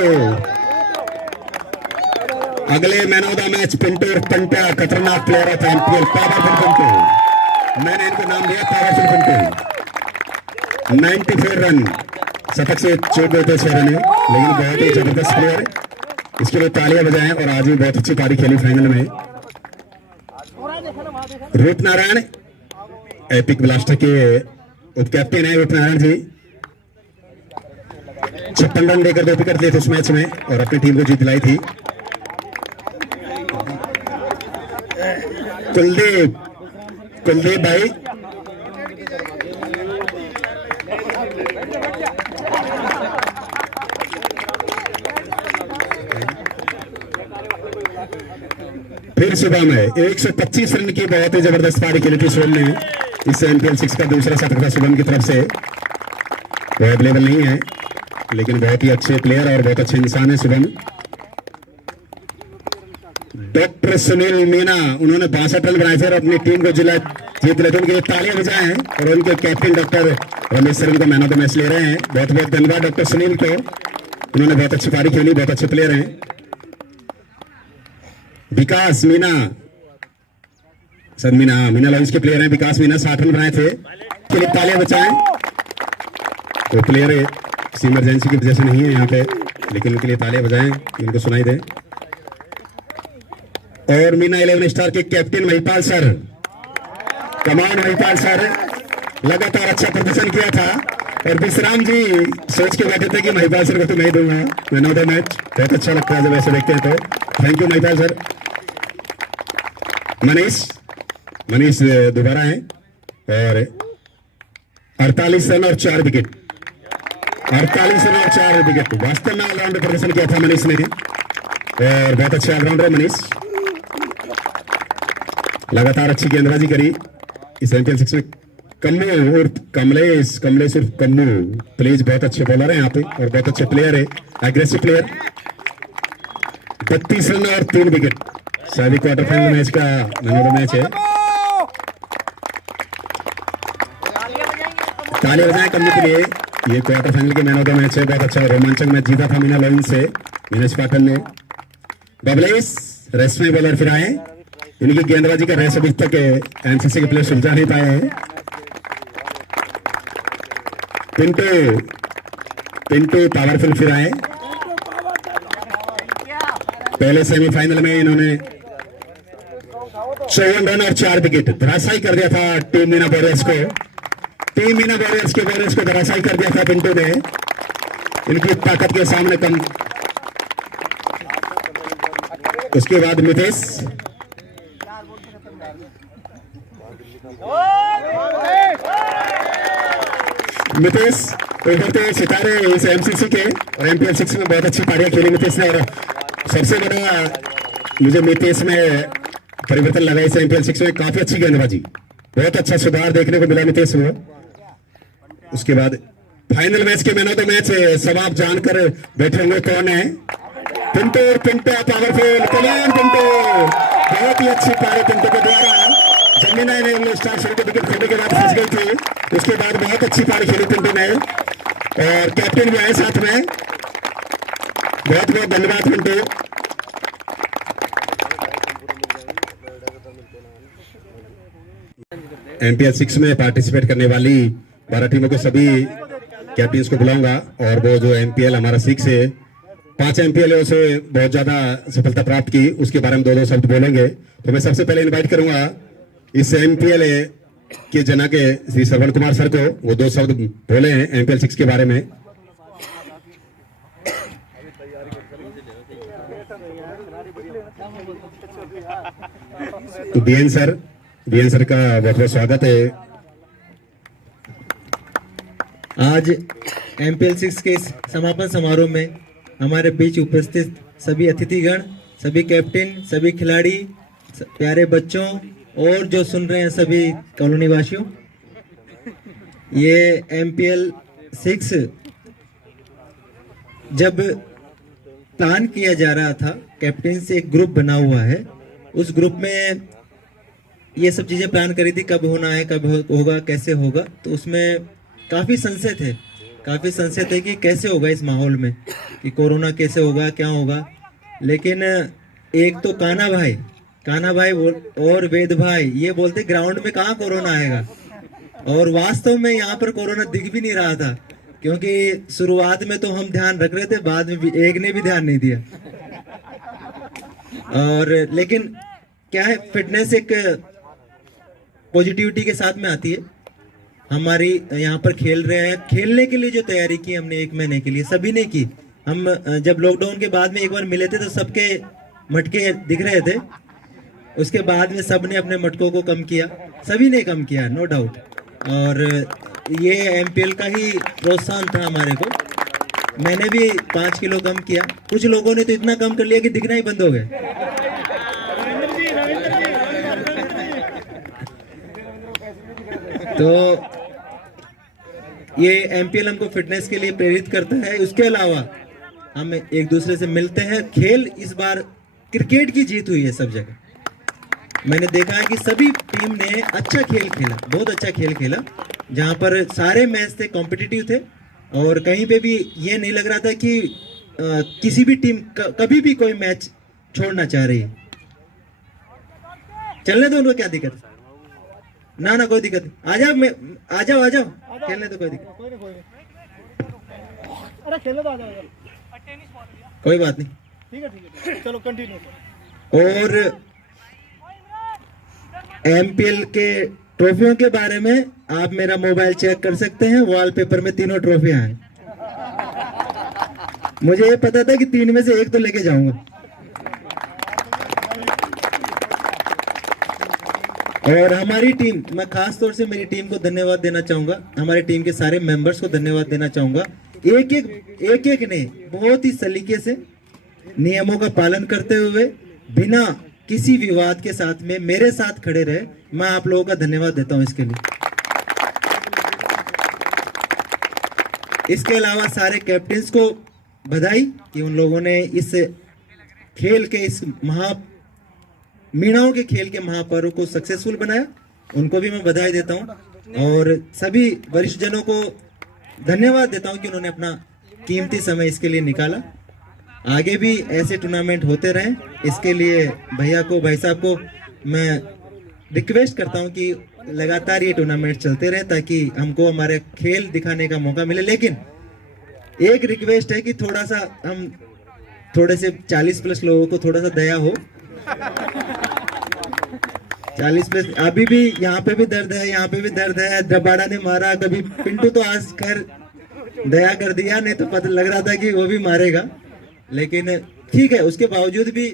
अगले man of the match Pintu और पंटा, खतरनाक player of MPL, powerful Pintu, मैंने इनको नाम दिया पावरफुल पिंटू। 94 रन, शतक से चोट गए थे 6 रन, लेकिन बहुत ही जबरदस्त प्लेयर, इसके लिए तालियां बजाएं। और आज भी बहुत अच्छी पारी खेली फाइनल में। रूप नारायण एपिक ब्लास्टर के उप कैप्टन है, रूप नारायण जी 56 रन लेकर 2 विकेट लिए थे उस मैच में और अपनी टीम को जीत दिलाई थी। कुलदीप भाई, फिर शुभम है, 125 रन की बहुत ही जबरदस्त पारी खेली थी शुभम ने। इस MPL 6 का दूसरा शतक था शुभम की तरफ से, वो अवेलेबल नहीं है, लेकिन बहुत ही अच्छे प्लेयर और बहुत अच्छे इंसान है शुभम। डॉक्टर सुनील मीना, उन्होंने 62 रन बनाए थे और अपनी टीम को जीत लेते, उनके लिए तालियां बजाएं हैं। और उनके कैप्टन डॉक्टर रमेश सर को मैन ऑफ द मैच ले रहे हैं। बहुत बहुत धन्यवाद डॉक्टर सुनील को, उन्होंने बहुत अच्छी पारी खेली, बहुत अच्छे प्लेयर हैं। विकास मीना, सर मीना लॉन्स के प्लेयर हैं, विकास मीना 60 रन बनाए थे, के लिए तालियां बचाएं। वो प्लेयर इमरजेंसी की वजह से नहीं है यहाँ पे, लेकिन उनके लिए तालियां बजाएं, उनको सुनाई दे। और मीना 11 स्टार के कैप्टन महिपाल सर, कमान महिपाल सर, लगातार अच्छा प्रदर्शन किया था और विश्राम जी सोच के बैठे थे कि महिपाल सर को तो नहीं दूंगा मैन ऑफ द मैच। बहुत अच्छा लगता है जब ऐसे देखते हैं तो। Thank you Mahipal sir. Manish दोबारा है और 48 रन और 4 विकेट, 48 रन और 4 विकेट। वास्तव में ऑलराउंडर प्रदर्शन किया था मनीष ने और बहुत अच्छे ऑलराउंडर मनीष, लगातार अच्छी गेंदबाजी करी इस MPL 6 में। कम्मू और कमलेश उर्फ कम्मू, प्लीज बहुत अच्छे बॉलर है यहाँ पे और बहुत अच्छे प्लेयर है, एग्रेसिव प्लेयर। 32 रन और 3 विकेट, शायद क्वार्टर फाइनल मैच का मैन ऑफ द मैच है। तालियां बजाएं कम्मू के लिए, ये क्वार्टर फाइनल के मैन ऑफ द मैच है। बहुत अच्छा रोमांचक मैच जीता था मीना लॉइन से, मीना पाटन ने। बबलेश रेस्ट में बॉलर फिर आए, इनकी गेंदबाजी का रेस अभी तक NCC के प्लेयर सुलझा नहीं पाए हैं। पिंटू पावरफुल फिर आए, पहले सेमीफाइनल में इन्होंने 54 रन और 4 विकेट धराशायी कर दिया था टीम मीना वॉरियर्स को। टीम मीना वॉरियर्स को धराशायी कर दिया था पिंटू ने, इनकी ताकत के सामने कम। उसके बाद मितेश उभरते सितारे इस MCC के और MPL 6 में बहुत अच्छी पारियां खेली मितेश ने। और सबसे बड़ा मुझे मितेश में परिवर्तन लगा इस MPL 6 में, काफी अच्छी गेंदबाजी, बहुत अच्छा सुधार देखने को मिला मितेश में। उसके बाद फाइनल मैच के मैन ऑफ द मैच सब आप जानकर बैठे होंगे कौन है। पिंटू पावरफुल, कल्याण पिंटू, बहुत ही अच्छी पारी पिंटू के द्वारा। जमीना ने स्टार शो को विकेट खोने के बाद फंस गई थी, उसके बाद बहुत अच्छी पारी खेली पिंटू ने और कैप्टन भी आए साथ में। बहुत बहुत धन्यवाद पिंटू। MPL 6 में पार्टिसिपेट करने वाली 12 टीमों के सभी कैप्टन को बुलाऊंगा और वो जो MPL हमारा 6 है, 5 MPL से बहुत ज्यादा सफलता प्राप्त की, उसके बारे में 2-2 शब्द बोलेंगे। तो मैं सबसे पहले इनवाइट करूंगा इस MPL के जना के श्री श्रवण कुमार सर को वो 2 शब्द बोले हैं MPL 6 के बारे में। बीएन सर का बहुत बहुत स्वागत है। आज MPL 6 के इस समापन समारोह में हमारे बीच उपस्थित सभी अतिथिगण, सभी कैप्टन, सभी खिलाड़ी, प्यारे बच्चों और जो सुन रहे हैं सभी कॉलोनी वासियों, ये MPL 6 जब प्लान किया जा रहा था, कैप्टन से एक ग्रुप बना हुआ है, उस ग्रुप में ये सब चीज़ें प्लान करी थी, कब होना है, कब होगा, कैसे होगा। तो उसमें काफ़ी संशय थे कि कैसे होगा इस माहौल में, कि कोरोना कैसे होगा, क्या होगा। लेकिन एक तो कान्हा भाई और वेद भाई ये बोलते ग्राउंड में कहाँ कोरोना आएगा, और वास्तव में यहाँ पर कोरोना दिख भी नहीं रहा था, क्योंकि शुरुआत में तो हम ध्यान रख रहे थे, बाद में भी एक ने भी ध्यान नहीं दिया। और लेकिन क्या है, फिटनेस एक पॉजिटिविटी के साथ में आती है। हमारी यहाँ पर खेल रहे हैं, खेलने के लिए जो तैयारी की हमने 1 महीने के लिए सभी ने की। हम जब लॉकडाउन के बाद में एक बार मिले थे तो सबके मटके दिख रहे थे, उसके बाद में सब ने अपने मटकों को कम किया, सभी ने कम किया, नो डाउट। और ये MPL का ही प्रोत्साहन था हमारे को। मैंने भी 5 किलो कम किया, कुछ लोगों ने तो इतना कम कर लिया कि दिखना ही बंद हो गए। तो ये MPL हमको फिटनेस के लिए प्रेरित करता है। उसके अलावा हम एक दूसरे से मिलते हैं। खेल इस बार क्रिकेट की जीत हुई है सब जगह। मैंने देखा है कि सभी टीम ने अच्छा खेल खेला, बहुत अच्छा खेल खेला, जहां पर सारे मैच थे, कॉम्पिटिटिव थे, और कहीं पे भी ये नहीं लग रहा था कि किसी भी टीम कभी भी कोई मैच छोड़ना चाह रही है। चलने दो उनको, क्या दिक्कत है? ना कोई दिक्कत नहीं, आ जाओ खेलने तो कोई दिक्कत, अरे खेलने तो आ जाओ, कोई बात नहीं। ठीक है, चलो कंटिन्यू। और MPL के ट्रॉफियों के बारे में आप मेरा मोबाइल चेक कर सकते हैं, वॉलपेपर में 3 ट्रॉफियां हैं। मुझे ये पता था कि 3 में से 1 तो लेके जाऊंगा। और हमारी टीम, मैं खास तौर से मेरी टीम को धन्यवाद देना चाहूंगा, हमारी टीम के सारे मेंबर्स को धन्यवाद देना चाहूंगा। एक ने बहुत ही सलीके से नियमों का पालन करते हुए बिना किसी विवाद के साथ में मेरे साथ खड़े रहे। मैं आप लोगों का धन्यवाद देता हूं इसके लिए। इसके अलावा सारे कैप्टन्स को बधाई कि उन लोगों ने इस खेल के, इस मीणाओं के खेल के महापर्व को सक्सेसफुल बनाया, उनको भी मैं बधाई देता हूं। और सभी वरिष्ठ जनों को धन्यवाद देता हूं कि उन्होंने अपना कीमती समय इसके लिए निकाला। आगे भी ऐसे टूर्नामेंट होते रहें, इसके लिए भाई साहब को मैं रिक्वेस्ट करता हूं कि लगातार ये टूर्नामेंट चलते रहें, ताकि हमको हमारे खेल दिखाने का मौका मिले। लेकिन एक रिक्वेस्ट है कि थोड़ा सा हम थोड़े से 40+ लोगों को थोड़ा सा दया हो। 40+, अभी भी यहाँ पे भी दर्द है, यहाँ पे भी दर्द है। दबाड़ा ने मारा, कभी पिंटू तो आज खैर दया कर दिया, नहीं तो पता लग रहा था कि वो भी मारेगा। लेकिन ठीक है, उसके बावजूद भी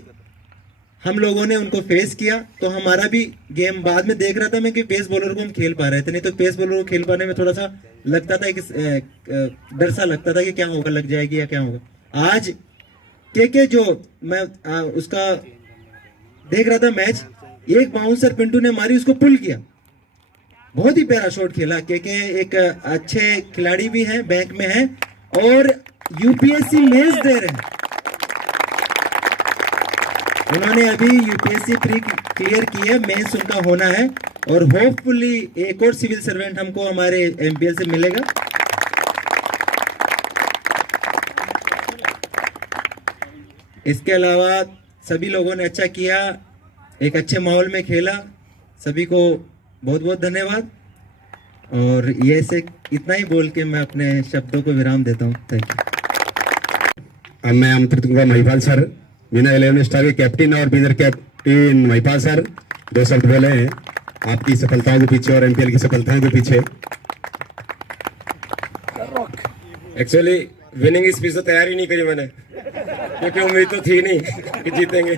हम लोगों ने उनको फेस किया। तो हमारा भी गेम बाद में देख रहा था मैं कि पेस बॉलर को हम खेल पा रहे थे, नहीं तो पेस बॉलर को खेल पाने में थोड़ा सा लगता था कि डर सा लगता था कि क्या होगा, लग जाएगी या क्या होगा। आज के जो मैं उसका देख रहा था मैच, एक बाउंसर पिंटू ने मारी, उसको पुल किया, बहुत ही प्यारा शॉट खेला। के एक अच्छे खिलाड़ी भी हैं, बैंक में हैं और UPSC मेंस दे रहे हैं। उन्होंने अभी UPSC प्री क्लियर की है, मेंस उनका होना है, और होपफुली एक और सिविल सर्वेंट हमको हमारे MPL से मिलेगा। इसके अलावा सभी लोगों ने अच्छा किया, एक अच्छे माहौल में खेला, सभी को बहुत बहुत धन्यवाद। और ये से इतना ही बोल के मैं अपने शब्दों को विराम देता हूँ। Thank you. अब मैं आमंत्रित करूंगा महिपाल सर, बिना 11 स्टार के कैप्टन और बिनर कैप्टन महिपाल सर 2 शब्द बोले हैं। आपकी सफलताओं के पीछे और एमपीएल की सफलताओं के पीछे। एक्चुअली विनिंग स्पीच तो तैयार ही नहीं करी मैंने, क्योंकि उम्मीद तो थी नहीं कि जीतेंगे।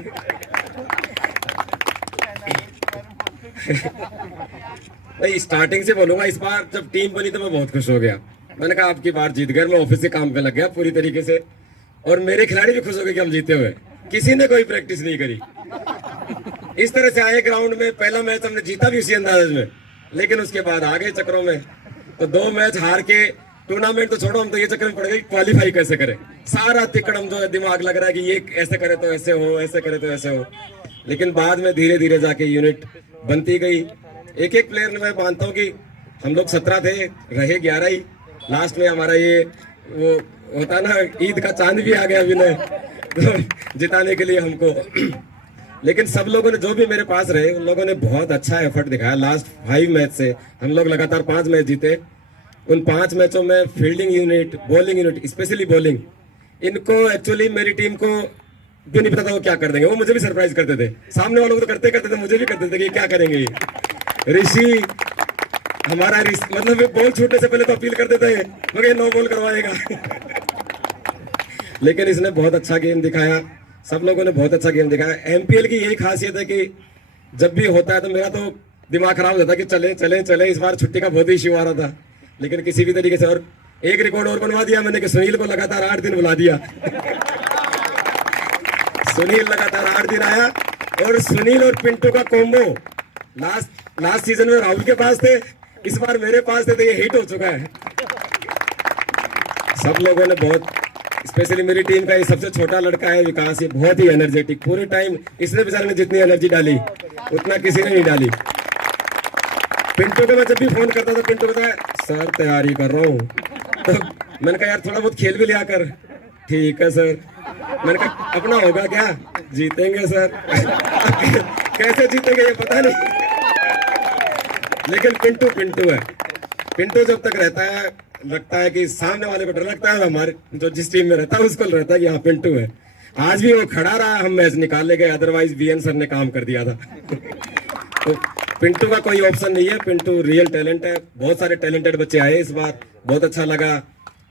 नहीं, स्टार्टिंग से बोलूंगा, इस बार जब टीम बनी तो मैं बहुत खुश हो गया। मैंने कहा आपकी बार जीत गए। मैं ऑफिस से काम पे लग गया पूरी तरीके से, और मेरे खिलाड़ी भी खुश हो गए कि हम जीते हुए। किसी ने कोई प्रैक्टिस नहीं करी, इस तरह से आए ग्राउंड में। पहला मैच हमने जीता भी उसी अंदाज में, लेकिन उसके बाद आ गए चक्रों में। तो 2 मैच हार के टूर्नामेंट तो छोड़ो, हम तो ये चक्कर में पड़ गए क्वालिफाई कैसे करें। सारा तिकड़म जो है दिमाग लग रहा है कि ये ऐसे करे तो ऐसे हो, ऐसे करे तो ऐसे हो। लेकिन बाद में धीरे धीरे जाके यूनिट बनती गई। एक एक प्लेयर में मैं मानता हूँ कि हम लोग 17 थे, रहे 11 ही। लास्ट में हमारा ये वो होता ना, ईद का चांद भी आ गया विनय तो जिताने के लिए हमको। लेकिन सब लोगों ने जो भी मेरे पास रहे, उन लोगों ने बहुत अच्छा एफर्ट दिखाया। लास्ट 5 मैच से हम लोग लगातार 5 मैच जीते। उन 5 मैचों में fielding unit, bowling unit, specially bowling, इनको एक्चुअली मेरी टीम को भी नहीं पता था वो क्या कर देंगे। वो मुझे भी सरप्राइज करते थे, सामने वालों को तो करते करते थे, मुझे भी करते थे कि क्या करेंगे। ऋषि हमारा मतलब बॉल छूटने से पहले तो अपील करते थे मगर 9 बॉल करवाएगा लेकिन इसने बहुत अच्छा गेम दिखाया, सब लोगों ने बहुत अच्छा गेम दिखाया। एमपीएल की यही खासियत है कि जब भी होता है तो मेरा तो दिमाग खराब हो जाता है कि चले चले चले। इस बार छुट्टी का बहुत ही इश्यू आ रहा था, लेकिन किसी भी तरीके से। और एक रिकॉर्ड और बनवा दिया मैंने कि सुनील को लगातार 8 दिन बुला दिया सुनील लगातार 8 दिन आया। और सुनील और पिंटू का कॉम्बो लास्ट सीजन में राहुल के पास थे, इस बार मेरे पास थे, तो ये हिट हो चुका है। सब लोगों ने बहुत, स्पेशली मेरी टीम का ये सबसे छोटा लड़का है विकास, ये बहुत ही एनर्जेटिक। पूरे टाइम इसने बेचारे ने जितनी एनर्जी डाली उतना किसी ने नहीं डाली। पिंटू को मैं जब भी फोन करता था, पिंटू बताया सर तैयारी कर रहा हूँ। तो मैंने कहा यार थोड़ा बहुत खेल भी लिया कर। ठीक है सर। मैंने कहा अपना होगा क्या? जीतेंगे सर कैसे जीतेंगे ये पता नहीं लेकिन पिंटू है। पिंटू जब तक रहता है लगता है कि सामने वाले को डर लगता है, हमारे जो जिस टीम में रहता है उसको रहता है कि हाँ पिंटू है। आज भी वो खड़ा रहा, हम मैच निकाल ले गए, अदरवाइज बीएन सर ने काम कर दिया था तो पिंटू का कोई ऑप्शन नहीं है, पिंटू रियल टैलेंट है। बहुत सारे टैलेंटेड बच्चे आए इस बार, बहुत अच्छा लगा।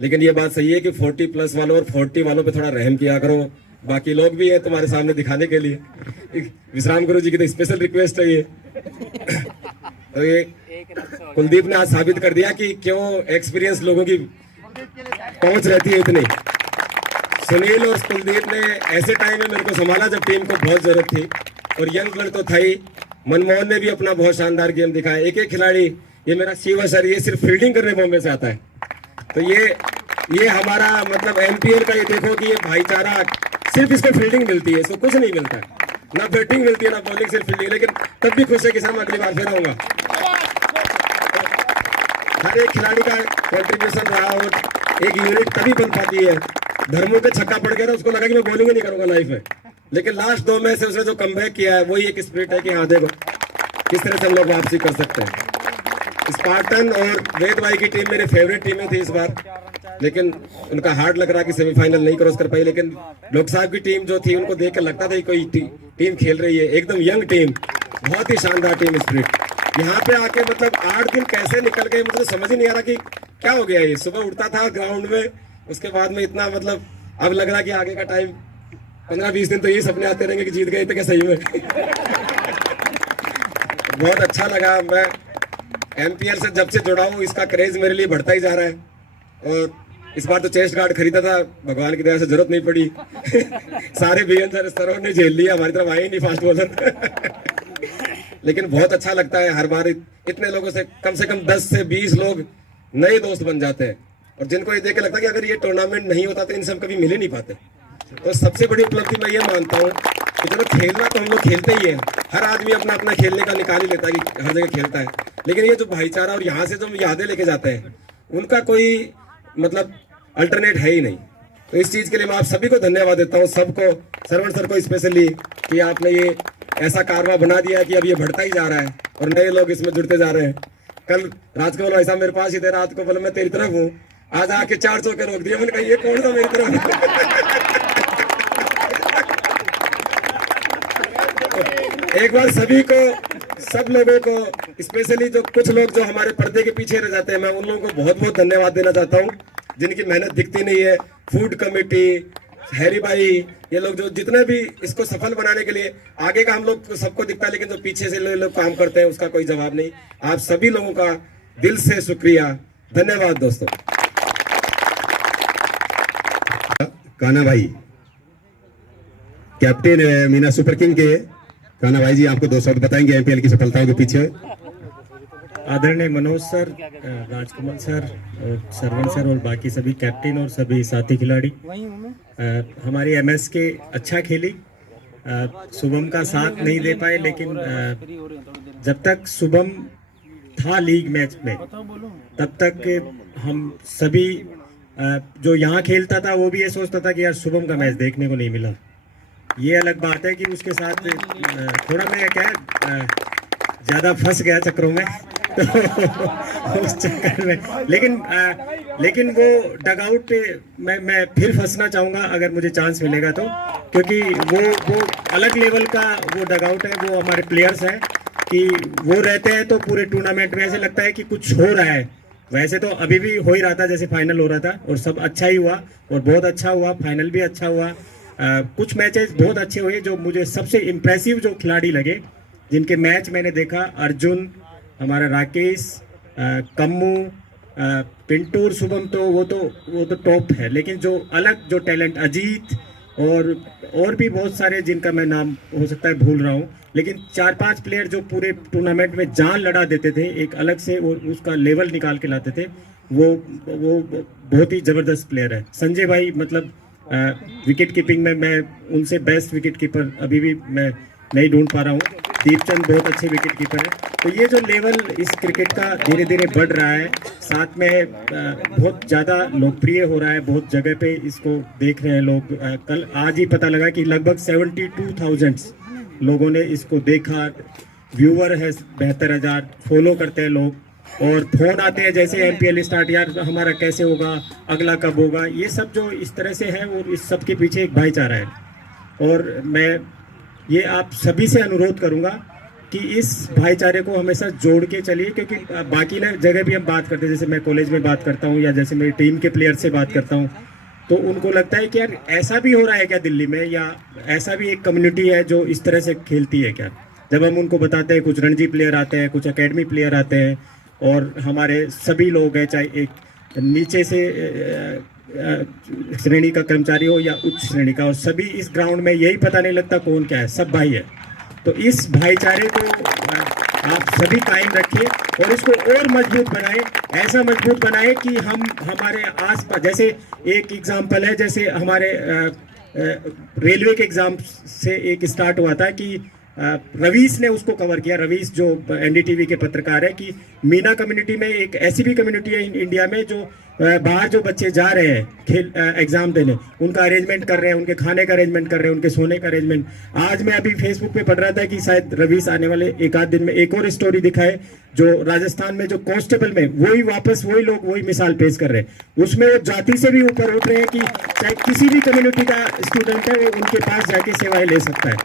लेकिन ये बात सही है कि 40+ वालों और 40 वालों पे थोड़ा रहम किया करो। बाकी लोग भी है तुम्हारे सामने दिखाने के लिए। विश्राम गुरु जी की तो स्पेशल रिक्वेस्ट है ये तो ये कुलदीप ने आज साबित कर दिया कि क्यों एक्सपीरियंस लोगों की पहुंच रहती है इतनी। सुनील और कुलदीप ने ऐसे टाइम में मेरे को संभाला जब टीम को बहुत जरूरत थी, और यंग ब्लड तो था ही। मनमोहन ने भी अपना बहुत शानदार गेम दिखाया। एक एक खिलाड़ी, ये मेरा शिवा सर, ये सिर्फ फील्डिंग करने बॉम्बे से आता है। तो ये हमारा मतलब एमपीएल का ये देखो कि ये भाईचारा, सिर्फ इसको फील्डिंग मिलती है, इसको कुछ नहीं मिलता है, ना बैटिंग मिलती है ना बॉलिंग, सिर्फ फील्डिंग। लेकिन तब भी खुश है कि सर मैं अगली बार फिर आऊंगा। हर एक खिलाड़ी का कंट्रीब्यूशन रहा और एक यूनिट तभी बन पाती है। धर्मों के छक्का पड़ गया था, उसको लगा कि मैं बॉलिंग ही नहीं करूंगा लाइफ में, लेकिन लास्ट 2 मैच से उसने जो कमबैक किया है वही एक स्पिरिट है कि हाँ देखो किस तरह से हम लोग वापसी कर सकते हैं। स्पार्टन और वेद भाई की टीम मेरी फेवरेट टीमें थी इस बार, लेकिन उनका हार्ड लग रहा कि सेमीफाइनल नहीं क्रॉस कर पाई। लेकिन लोक साहब की टीम जो थी उनको देख कर लगता था कोई टीम खेल रही है, एकदम यंग टीम, बहुत ही शानदार टीम स्पिरिट। यहाँ पे आके मतलब 8 दिन कैसे निकल गए मुझे समझ ही नहीं आ रहा कि क्या हो गया। ये सुबह उठता था ग्राउंड में, उसके बाद में इतना मतलब अब लग रहा कि आगे का टाइम 15-20 दिन तो यही सपने आते रहेंगे कि जीत गए थे क्या सही में बहुत अच्छा लगा। मैं एमपीएल से जब से जुड़ा हूँ इसका क्रेज मेरे लिए बढ़ता ही जा रहा है। और इस बार तो चेस्ट गार्ड खरीदा था, भगवान की दया से जरूरत नहीं पड़ी सारे बीएन सरों ने झेल लिया, हमारी तरफ आए ही नहीं फास्ट बॉलर लेकिन बहुत अच्छा लगता है हर बार इतने लोगों से कम 10 से 20 लोग नए दोस्त बन जाते हैं, और जिनको ये देख के लगता है कि अगर ये टूर्नामेंट नहीं होता तो इनसे हम कभी मिल ही नहीं पाते। तो सबसे बड़ी उपलब्धि मैं ये मानता हूँ कि चलो खेलना तो हम लोग खेलते ही हैं, हर आदमी अपना अपना खेलने का निकाल ही लेता है कि हर जगह खेलता है, लेकिन ये जो भाईचारा और यहाँ से जो यादें लेके जाते हैं उनका कोई मतलब अल्टरनेट है ही नहीं। तो इस चीज के लिए मैं आप सभी को धन्यवाद देता हूँ, सबको, सरवण सर को स्पेशली, कि आपने ये ऐसा कारवा बना दिया कि अब ये बढ़ता ही जा रहा है और नए लोग इसमें जुड़ते जा रहे हैं। कल रात को बोला ऐसा मेरे पास ही थे, रात को बोला मैं तेरी तरफ हूँ, आज आके 4 चौके रोक दिया। मैंने कहा ये कौन था मेरी तरफ एक बार सभी को सब लोगों को, स्पेशली जो कुछ लोग जो हमारे पर्दे के पीछे रह जाते हैं, मैं उन लोगों को बहुत बहुत धन्यवाद देना चाहता हूँ, जिनकी मेहनत दिखती नहीं है। फूड कमेटी, हैरी भाई, ये लोग जो जितने भी इसको सफल बनाने के लिए, आगे का हम लोग सबको दिखता है, लेकिन जो पीछे से लोग काम करते हैं उसका कोई जवाब नहीं। आप सभी लोगों का दिल से शुक्रिया, धन्यवाद दोस्तों। कान्हा भाई, कैप्टन मीना सुपर किंग के कान्हा भाई जी आपको 2 शब्द बताएंगे एमपीएल की सफलताओं के पीछे। आदरणीय मनोज सर, राजकमल सर और सरवण सर और बाकी सभी कैप्टन और सभी साथी खिलाड़ी, हमारी एमएस के अच्छा खेली। शुभम का साथ नहीं दे पाए, लेकिन जब तक शुभम था लीग मैच में तब तक हम सभी जो यहाँ खेलता था वो भी ये सोचता था कि यार शुभम का मैच देखने को नहीं मिला। ये अलग बात है कि उसके साथ थोड़ा मैं क्या ज़्यादा फंस गया चक्रों में तो उस चक्कर में, लेकिन वो डगआउट पे मैं फिर फंसना चाहूँगा अगर मुझे चांस मिलेगा तो, क्योंकि वो अलग लेवल का वो डगआउट है। वो हमारे प्लेयर्स हैं कि वो रहते हैं तो पूरे टूर्नामेंट में ऐसे लगता है कि कुछ हो रहा है। वैसे तो अभी भी हो ही रहा था, जैसे फाइनल हो रहा था और सब अच्छा ही हुआ और बहुत अच्छा हुआ, फाइनल भी अच्छा हुआ। कुछ मैचेस बहुत अच्छे हुए। जो मुझे सबसे इम्प्रेसिव जो खिलाड़ी लगे, जिनके मैच मैंने देखा, अर्जुन, हमारा राकेश, कम्मू, पिंटू और शुभम, तो वो तो टॉप है। लेकिन जो अलग जो टैलेंट, अजीत और भी बहुत सारे जिनका मैं नाम हो सकता है भूल रहा हूँ, लेकिन 4-5 प्लेयर जो पूरे टूर्नामेंट में जान लड़ा देते थे, एक अलग से वो उसका लेवल निकाल के लाते थे, वो बहुत ही ज़बरदस्त प्लेयर है। संजय भाई, मतलब विकेट कीपिंग में मैं उनसे बेस्ट विकेट कीपर अभी भी मैं नहीं ढूंढ पा रहा हूँ। दीपचंद बहुत अच्छे विकेट कीपर है। तो ये जो लेवल इस क्रिकेट का धीरे धीरे बढ़ रहा है, साथ में बहुत ज़्यादा लोकप्रिय हो रहा है, बहुत जगह पे इसको देख रहे हैं लोग। कल आज ही पता लगा कि लगभग 72,000 लोगों ने इसको देखा। व्यूअर है 72,000, फॉलो करते हैं लोग और फोन आते हैं जैसे एमपीएल स्टार्ट, यार हमारा कैसे होगा, अगला कब होगा। ये सब जो इस तरह से है, और इस सब के पीछे एक भाईचारा है। और मैं ये आप सभी से अनुरोध करूंगा कि इस भाईचारे को हमेशा जोड़ के चलिए, क्योंकि बाकी ना जगह भी हम बात करते हैं, जैसे मैं कॉलेज में बात करता हूँ या जैसे मेरी टीम के प्लेयर से बात करता हूँ, तो उनको लगता है कि यार ऐसा भी हो रहा है क्या दिल्ली में, या ऐसा भी एक कम्युनिटी है जो इस तरह से खेलती है क्या। जब हम उनको बताते हैं, कुछ रणजी प्लेयर आते हैं, कुछ एकेडमी प्लेयर आते हैं, और हमारे सभी लोग हैं, चाहे एक नीचे से श्रेणी का कर्मचारी हो या उच्च श्रेणी का, और सभी इस ग्राउंड में यही पता नहीं लगता कौन क्या है, सब भाई है। तो इस भाईचारे को आप सभी कायम रखिए और इसको और मजबूत बनाएं, ऐसा मजबूत बनाएं कि हम हमारे आसपास, जैसे एक एग्जांपल है, जैसे हमारे रेलवे के एग्जाम से एक स्टार्ट हुआ था कि रवीश ने उसको कवर किया। रवीश जो एनडीटीवी के पत्रकार है, कि मीना कम्युनिटी में एक ऐसी भी कम्युनिटी है इंडिया में जो बाहर जो बच्चे जा रहे हैं खेल एग्जाम देने, उनका अरेंजमेंट कर रहे हैं, उनके खाने का अरेंजमेंट कर रहे हैं, उनके सोने का अरेंजमेंट। आज मैं अभी फेसबुक पे पढ़ रहा था कि शायद रवीश आने वाले एक आध दिन में एक और स्टोरी दिखाए, जो राजस्थान में जो कांस्टेबल में वही वापस वही लोग वही मिसाल पेश कर रहे हैं। उसमें वो जाति से भी ऊपर उठ रहे हैं कि चाहे किसी भी कम्युनिटी का स्टूडेंट है वो उनके पास जाके सेवाएं ले सकता है।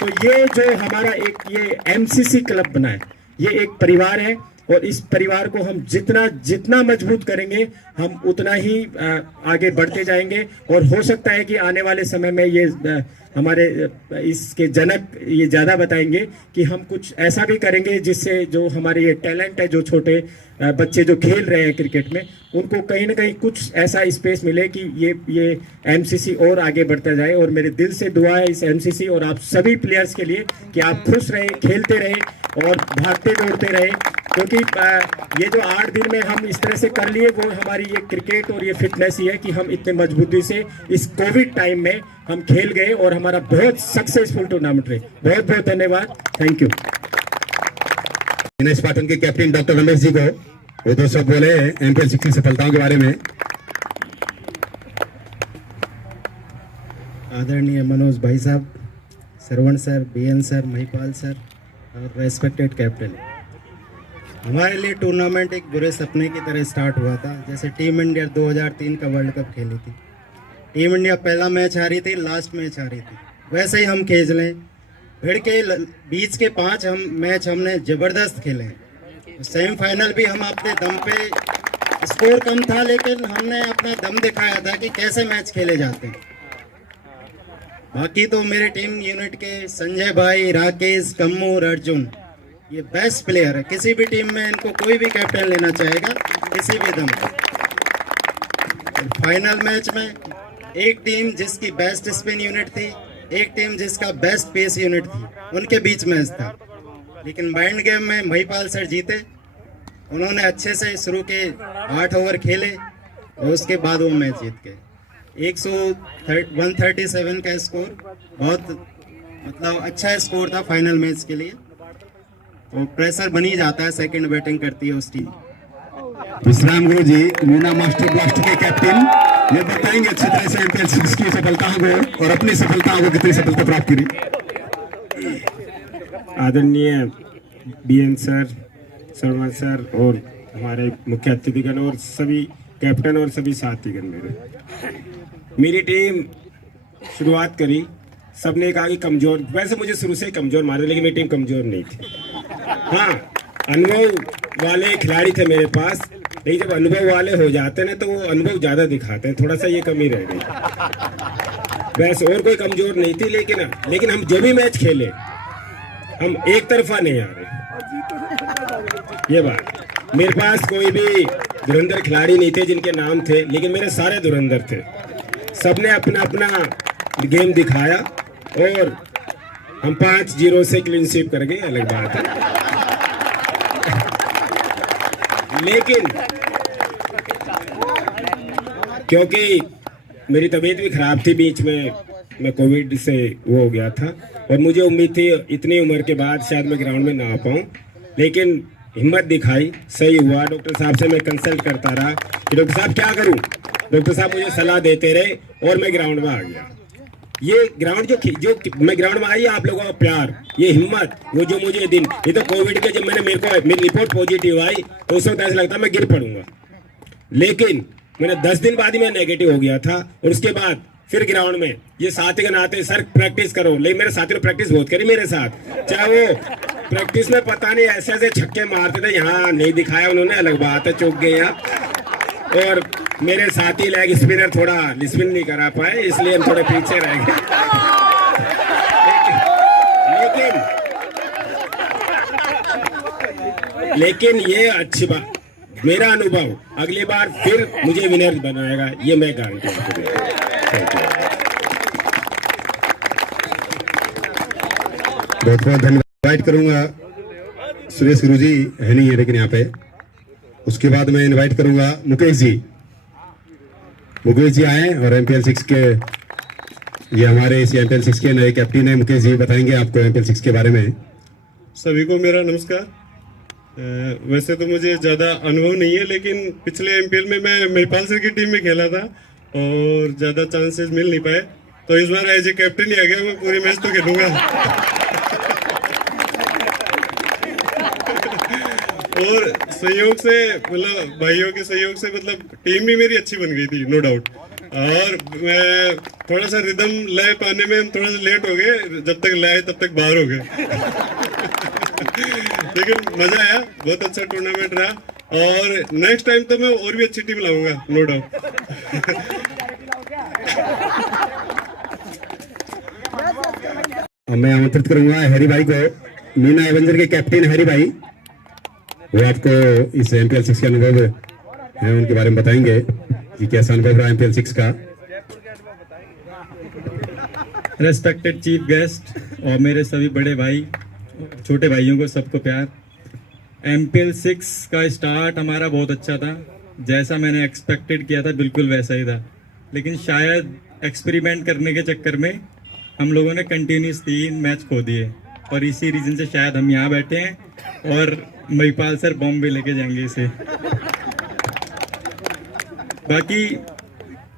तो ये जो हमारा एक ये एमसीसी क्लब बना है, ये एक परिवार है, और इस परिवार को हम जितना मजबूत करेंगे हम उतना ही आगे बढ़ते जाएंगे। और हो सकता है कि आने वाले समय में ये हमारे इसके जनक ये ज़्यादा बताएंगे कि हम कुछ ऐसा भी करेंगे जिससे जो हमारे ये टैलेंट है, जो छोटे बच्चे जो खेल रहे हैं क्रिकेट में, उनको कहीं ना कहीं कुछ ऐसा स्पेस मिले कि ये एमसीसी और आगे बढ़ता जाए। और मेरे दिल से दुआ है इस एमसीसी और आप सभी प्लेयर्स के लिए कि आप खुश रहें, खेलते रहें और भागते दौड़ते रहें, क्योंकि ये जो 8 दिन में हम इस तरह से कर लिए, वो हमारी ये क्रिकेट और ये फिटनेस ही है कि हम इतने मजबूती से इस कोविड टाइम में हम खेल गए और हमारा बहुत सक्सेसफुल टूर्नामेंट रहे। बहुत बहुत धन्यवाद, थैंक यू। स्पार्टन के कैप्टन डॉक्टर रमेश जी को वो 2 शब्द बोले एमपीएल 6 की सफलताओं के बारे में। आदरणीय मनोज भाई साहब, Sarwan sir, BN sir, Mahipal sir और रेस्पेक्टेड कैप्टन, हमारे लिए टूर्नामेंट एक बुरे सपने की तरह स्टार्ट हुआ था। जैसे टीम इंडिया 2003 का वर्ल्ड कप खेली थी, टीम इंडिया पहला मैच हारी थी, लास्ट मैच हारी थी, वैसे ही हम खेल लें। भीड़ के बीच के 5 मैच हमने जबरदस्त खेले हैं। सेमीफाइनल भी हम अपने दम पे, स्कोर कम था लेकिन हमने अपना दम दिखाया था कि कैसे मैच खेले जाते हैं। बाकी तो मेरे टीम यूनिट के संजय भाई, राकेश, कम्मू और अर्जुन ये बेस्ट प्लेयर है। किसी भी टीम में इनको कोई भी कैप्टन लेना चाहेगा किसी भी दम पे। फाइनल मैच में एक टीम जिसकी बेस्ट स्पिन यूनिट थी, एक टीम जिसका बेस्ट पेस यूनिट थी, उनके बीच मैच था। लेकिन माइंड गेम में महिपाल सर जीते। उन्होंने अच्छे से शुरू के 8 ओवर खेले और उसके बाद वो मैच जीत गए। 137 का स्कोर बहुत मतलब अच्छा स्कोर था फाइनल मैच के लिए। तो प्रेशर बनी जाता है, सेकंड बैटिंग करती है उस टीम। विश्राम गुरु जी, मीना मास्टर ब्लास्ट के कैप्टन, ये बताएंगे अच्छी तरह से MPL 6 की सफलताओं को और अपनी सफलताओं को कितनी सफलता प्राप्त करी। आदरणीय BN सर, सरवन सर और हमारे मुख्य अतिथिगण और सभी कैप्टन और सभी साथीगण, मेरी टीम शुरुआत करी, सबने कहा कि कमजोर, वैसे मुझे शुरू से कमजोर माने, लेकिन मेरी टीम कमजोर नहीं थी। हाँ, अनुभव वाले खिलाड़ी थे मेरे पास, लेकिन जब अनुभव वाले हो जाते ना तो वो अनुभव ज्यादा दिखाते हैं, थोड़ा सा ये कमी रह गई। वैसे और कोई कमजोर नहीं थी, लेकिन हम जो भी मैच खेले हम एक तरफा नहीं आ रहे। ये बात, मेरे पास कोई भी धुरंधर खिलाड़ी नहीं थे जिनके नाम थे, लेकिन मेरे सारे धुरंधर थे। सबने अपना अपना गेम दिखाया और हम 5-0 से क्लीन स्वीप कर गए, अलग बात है। लेकिन क्योंकि मेरी तबीयत भी खराब थी, बीच में मैं कोविड से वो हो गया था और मुझे उम्मीद थी इतनी उम्र के बाद शायद मैं ग्राउंड में ना आ पाऊँ, लेकिन हिम्मत दिखाई, सही हुआ। डॉक्टर साहब से मैं कंसल्ट करता रहा कि डॉक्टर साहब क्या करूं। डॉक्टर साहब मुझे सलाह देते रहे और मैं ग्राउंड में आ गया। ये ग्राउंड जो मैं ग्राउंड में आई, आप लोगों का प्यार, ये हिम्मत, वो जो मुझे दिन, ये तो कोविड के जब मेरी रिपोर्ट पॉजिटिव आई तो उस वक्त ऐसा लगता मैं गिर पड़ूंगा, लेकिन मैंने 10 दिन बाद ही मैं नेगेटिव हो गया था। और उसके बाद फिर ग्राउंड में ये साथीगण आते, सर प्रैक्टिस करो, लेकिन मेरे साथी ने प्रैक्टिस बहुत करी मेरे साथ, चाहे वो प्रैक्टिस में पता नहीं ऐसे ऐसे छक्के मारते थे, यहाँ नहीं दिखाया उन्होंने, अलग बात है, चौक गए यहाँ। और मेरे साथी लेग स्पिनर थोड़ा स्पिन नहीं करा पाए, इसलिए हम थोड़े पीछे रह गए। लेकिन ये अच्छी बात, मेरा अनुभव अगली बार फिर मुझे विनर बनाएगा, ये मैं गारंटी देता हूं। बहुत बहुत धन्यवाद। इनवाइट करूंगा सुरेश गुरु जी, है नहीं है लेकिन यहाँ पे, उसके बाद मैं इनवाइट करूंगा मुकेश जी। मुकेश जी आए और MPL 6 के, ये हमारे इस MPL 6 के नए कैप्टन है। मुकेश जी बताएंगे आपको MPL 6 के बारे में। सभी को मेरा नमस्कार। वैसे तो मुझे ज़्यादा अनुभव नहीं है, लेकिन पिछले MPL में मैं महिपाल सर की टीम में खेला था और ज़्यादा चांसेस मिल नहीं पाए, तो इस बार एज ए कैप्टन ही आ गया, मैं पूरे मैच तो खेलूंगा। और सहयोग से, मतलब भाइयों के सहयोग से, मतलब टीम भी मेरी अच्छी बन गई थी, नो डाउट। और मैं थोड़ा सा रिदम लय पाने में हम थोड़ा सा लेट हो गए, जब तक लय तब तक बाहर हो गए। लेकिन मजा आया, बहुत अच्छा टूर्नामेंट रहा और नेक्स्ट टाइम तो मैं और भी अच्छी टीम लाऊंगा, नो डाउट। मैं आमंत्रित करूंगा हैरी भाई को, मीना एवेंजर के कैप्टन हैरी भाई, वो आपको इस MPL 6 के अनुभव है उनके बारे में बताएंगे कि कैसा अनुभव रहा MPL 6 का। रेस्पेक्टेड चीफ गेस्ट और मेरे सभी बड़े भाई, छोटे भाइयों को सबको प्यार। MPL 6 का स्टार्ट हमारा बहुत अच्छा था, जैसा मैंने एक्सपेक्टेड किया था बिल्कुल वैसा ही था, लेकिन शायद एक्सपेरिमेंट करने के चक्कर में हम लोगों ने कंटिन्यूस 3 मैच खो दिए और इसी रीज़न से शायद हम यहाँ बैठे हैं और महिपाल सर बॉम्बे लेके जाएंगे इसे। बाकी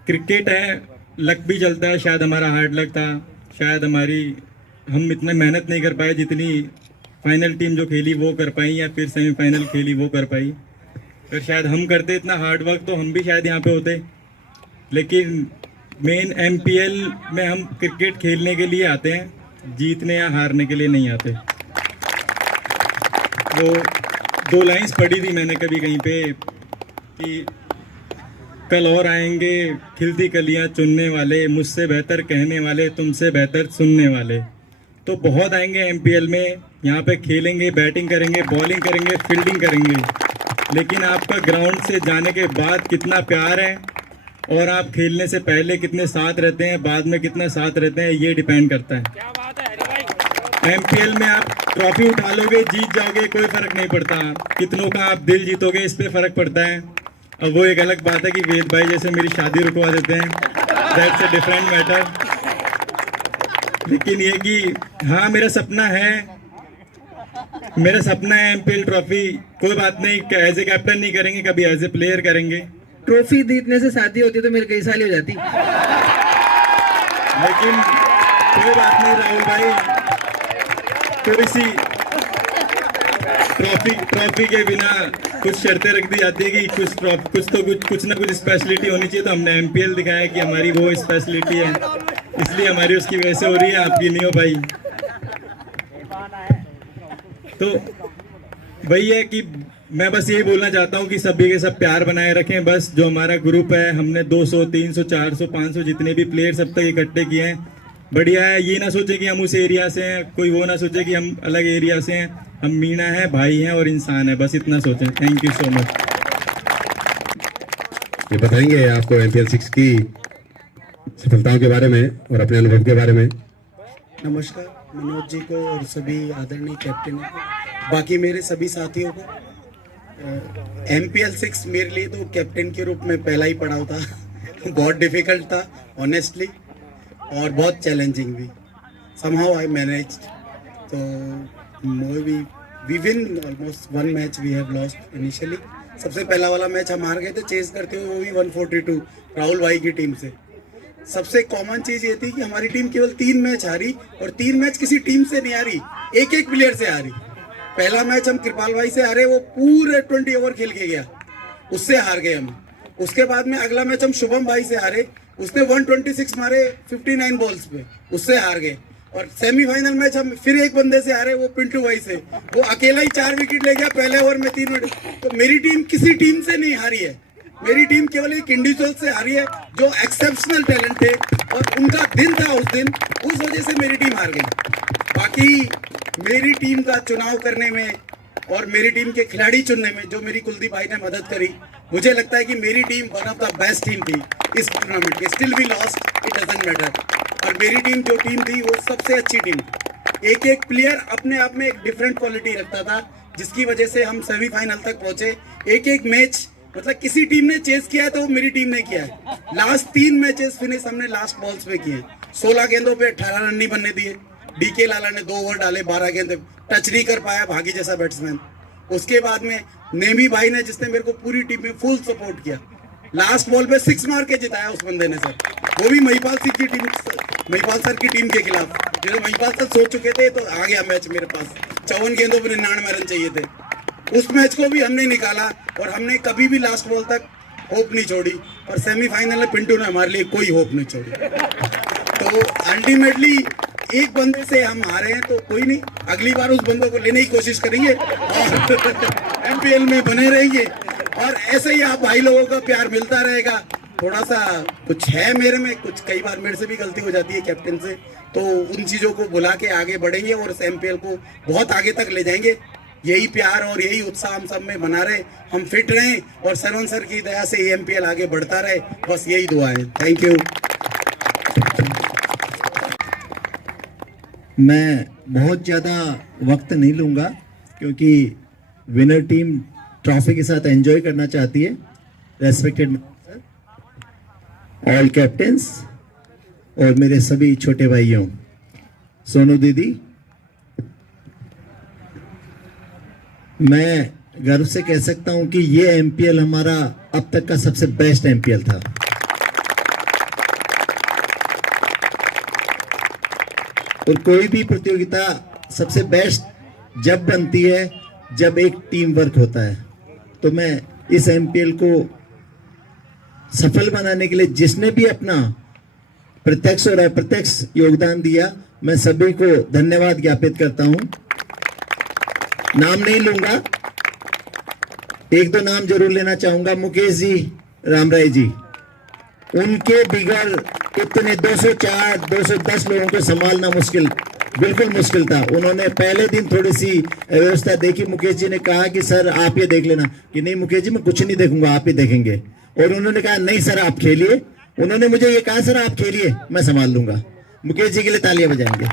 क्रिकेट है, लक भी चलता है, शायद हमारा हार्ड लक था, शायद हम इतना मेहनत नहीं कर पाए जितनी फाइनल टीम जो खेली वो कर पाई या फिर सेमीफाइनल खेली वो कर पाई। फिर शायद हम करते इतना हार्ड वर्क तो हम भी शायद यहाँ पे होते। लेकिन मेन MPL में हम क्रिकेट खेलने के लिए आते हैं जीतने या हारने के लिए नहीं आते। वो 2 लाइंस पढ़ी थी मैंने कभी कहीं पे कि कल और आएंगे खिलती कलियां चुनने वाले, मुझसे बेहतर कहने वाले, तुमसे बेहतर सुनने वाले। तो बहुत आएंगे एमपीएल में, यहाँ पे खेलेंगे, बैटिंग करेंगे, बॉलिंग करेंगे, फील्डिंग करेंगे, लेकिन आपका ग्राउंड से जाने के बाद कितना प्यार है और आप खेलने से पहले कितने साथ रहते हैं, बाद में कितना साथ रहते हैं, ये डिपेंड करता है। एमपीएल में आप ट्रॉफी उठा लोगे, जीत जाओगे, कोई फर्क नहीं पड़ता। कितनों का आप दिल जीतोगे, इस पे फर्क पड़ता है। अब वो एक अलग बात है कि वेद भाई जैसे मेरी शादी रुकवा देते हैं, दैट्स अ डिफरेंट मैटर। लेकिन ये कि हाँ, मेरा सपना है एमपीएल ट्रॉफी। कोई बात नहीं, एज ए कैप्टन नहीं करेंगे, कभी एज ए प्लेयर करेंगे। ट्रॉफी जीतने से शादी होती तो मेरे कई साल हो जाती। लेकिन कोई बात नहीं राहुल भाई, थोड़ी सी ट्रॉफी के बिना कुछ शर्तें रख दी जाती है कि कुछ ना कुछ स्पेशलिटी होनी चाहिए। तो हमने एमपीएल दिखाया कि हमारी वो स्पेशलिटी है, इसलिए हमारी उसकी वजह से हो रही है, आपकी नहीं हो भाई। तो वही है कि मैं बस यही बोलना चाहता हूँ कि सभी के सब प्यार बनाए रखें। बस जो हमारा ग्रुप है, हमने 200, 300, 400, 500 जितने भी प्लेयर सब तक इकट्ठे किए हैं, बढ़िया है। ये ना सोचे कि हम उस एरिया से हैं, कोई वो ना सोचे कि हम अलग एरिया से हैं। हम मीणा है, भाई हैं और इंसान है, बस इतना सोचें। Thank you so much. ये बताएंगे आपको एमपीएल 6 की सफलताओं के बारे में और अपने अनुभव के बारे में। नमस्कार मनोज जी को और सभी आदरणीय कैप्टन को, बाकी मेरे सभी साथियों को। एमपीएल 6 मेरे लिए तो कैप्टन के रूप में पहला ही पड़ाव था। बहुत डिफिकल्ट था ऑनेस्टली, और बहुत चैलेंजिंग भी। Somehow I managed. तो we win almost 1 match we have lost initially. सबसे पहला वाला मैच हम हार गए थे चेस करते हुए, वो भी 142 राहुल भाई की टीम से। सबसे कॉमन चीज ये थी कि हमारी टीम केवल 3 मैच हारी, और 3 मैच किसी टीम से नहीं हारी, एक प्लेयर से हारी। पहला मैच हम कृपाल भाई से हारे, वो पूरे 20 ओवर खेल के गया, उससे हार गए हम। उसके बाद में अगला मैच हम शुभम भाई से हारे, उसने 126 मारे 59 बॉल्स पे, उससे हार गए। और सेमीफाइनल मैच हम फिर एक बंदे से हारे, वो पिंटू भाई से, वो अकेला ही 4 विकेट ले गया पहले ओवर में 3 विकेट। तो मेरी टीम किसी टीम से नहीं हारी है, मेरी टीम केवल एक इंडिविजुअल से हारी है जो एक्सेप्शनल टैलेंट थे, और उनका दिन था उस दिन, उस वजह से मेरी टीम हार गई। बाकी मेरी टीम का चुनाव करने में और मेरी टीम के खिलाड़ी चुनने में जो मेरी कुलदीप भाई ने मदद करी, मुझे लगता है कि मेरी team one of the best team थी इस टूर्नामेंट के। Still we lost, it doesn't matter. और मेरी टीम जो टीम थी वो सबसे अच्छी टीम। एक प्लेयर अपने आप में एक डिफरेंट क्वालिटी रखता था, जिसकी वजह से हम सेमीफाइनल तक पहुंचे। एक मैच मतलब किसी टीम ने चेस किया है तो मेरी टीम ने किया है। लास्ट 3 मैचेस फिनिश हमने लास्ट बॉल्स पे किए। 16 गेंदों पे 18 रन नहीं बनने दिए। डीके लाला ने 2 ओवर डाले, 12 गेंद टच नहीं कर पाया भागी जैसा बैट्समैन। उसके बाद में नेमी भाई ने, जिसने मेरे को पूरी टीम में फुल सपोर्ट किया, लास्ट बॉल पे 6 मार के जिताया उस बंदे ने सर, वो भी महिपाल सर की टीम के खिलाफ। जो महिपाल सर सोच चुके थे तो आ गया मैच मेरे पास। 54 गेंदों पर 99 रन चाहिए थे। उस मैच को भी हमने निकाला, और हमने कभी भी लास्ट बॉल तक होप नहीं छोड़ी। और सेमीफाइनल में पिंटू ने हमारे लिए कोई होप नहीं छोड़ी। तो अल्टीमेटली एक बंदे से हम हारे हैं, तो कोई नहीं, अगली बार उस बंदे को लेने की कोशिश करेंगे और एमपीएल में बने रहेंगे। और ऐसे ही आप भाई लोगों का प्यार मिलता रहेगा। थोड़ा सा कुछ है मेरे में, कुछ कई बार मेरे से भी गलती हो जाती है कैप्टन से, तो उन चीज़ों को बुला के आगे बढ़ेंगे और इस एमपीएल को बहुत आगे तक ले जाएंगे। यही प्यार और यही उत्साह हम सब में बना रहे, हम फिट रहें, और सरवन सर की दया से ये एमपीएल आगे बढ़ता रहे, बस यही दुआ है। Thank you. मैं बहुत ज़्यादा वक्त नहीं लूँगा, क्योंकि विनर टीम ट्रॉफी के साथ एंजॉय करना चाहती है। रेस्पेक्टेड ऑल कैप्टन्स और मेरे सभी छोटे भाइयों, सोनू दीदी, मैं गर्व से कह सकता हूं कि ये एमपीएल हमारा अब तक का सबसे बेस्ट एमपीएल था। और कोई भी प्रतियोगिता सबसे बेस्ट जब बनती है जब एक टीम वर्क होता है। तो मैं इस एमपीएल को सफल बनाने के लिए जिसने भी अपना प्रत्यक्ष और अप्रत्यक्ष योगदान दिया, मैं सभी को धन्यवाद ज्ञापित करता हूं। नाम नहीं लूंगा, एक दो नाम जरूर लेना चाहूंगा। मुकेश जी, रामराय जी, उनके बिगड़ इतने 204 210 लोगों को संभालना मुश्किल, बिल्कुल मुश्किल था। उन्होंने पहले दिन थोड़ी सी व्यवस्था देखी। मुकेश जी ने कहा कि सर आप ये देख लेना, कि नहीं मुकेश जी मैं कुछ नहीं देखूंगा, आप ही देखेंगे। और उन्होंने कहा नहीं सर आप खेलिए। उन्होंने मुझे ये कहा सर आप खेलिए, मैं संभाल लूंगा। मुकेश जी के लिए तालियां बजाएंगे।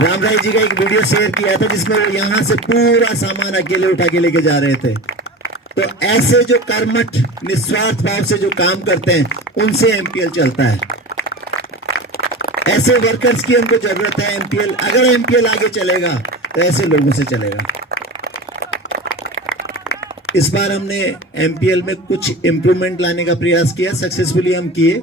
रामराय जी का एक वीडियो शेयर किया था जिसमें वो यहां से पूरा सामान अकेले उठा के लेके जा रहे थे। तो ऐसे जो कर्मठ निस्वार्थ भाव से जो काम करते हैं उनसे एमपीएल चलता है। ऐसे वर्कर्स की हमको जरूरत है। एमपीएल, अगर एमपीएल आगे चलेगा तो ऐसे लोगों से चलेगा। इस बार हमने एमपीएल में कुछ इंप्रूवमेंट लाने का प्रयास किया, सक्सेसफुली हम किए।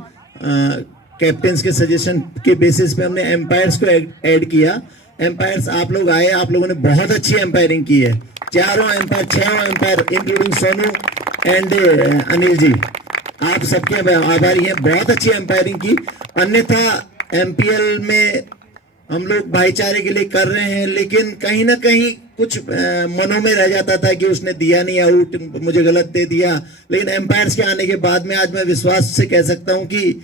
कैप्टन्स के सजेशन के बेसिस पे हमने एम्पायर्स को ऐड किया। एम्पायर्स आप लोग आए, आप लोगों ने बहुत अच्छी एम्पायरिंग की है। चारों umpire, 6 umpire including Sonu and Anil ji, आप सबके आभारी हैं। बहुत अच्छी एम्पायरिंग की। अन्यथा एमपीएल में हम लोग भाईचारे के लिए कर रहे हैं, लेकिन कहीं ना कहीं कुछ मनों में रह जाता था कि उसने दिया नहीं आउट, मुझे गलत दे दिया। लेकिन एम्पायर्स के आने के बाद में आज मैं विश्वास से कह सकता हूं कि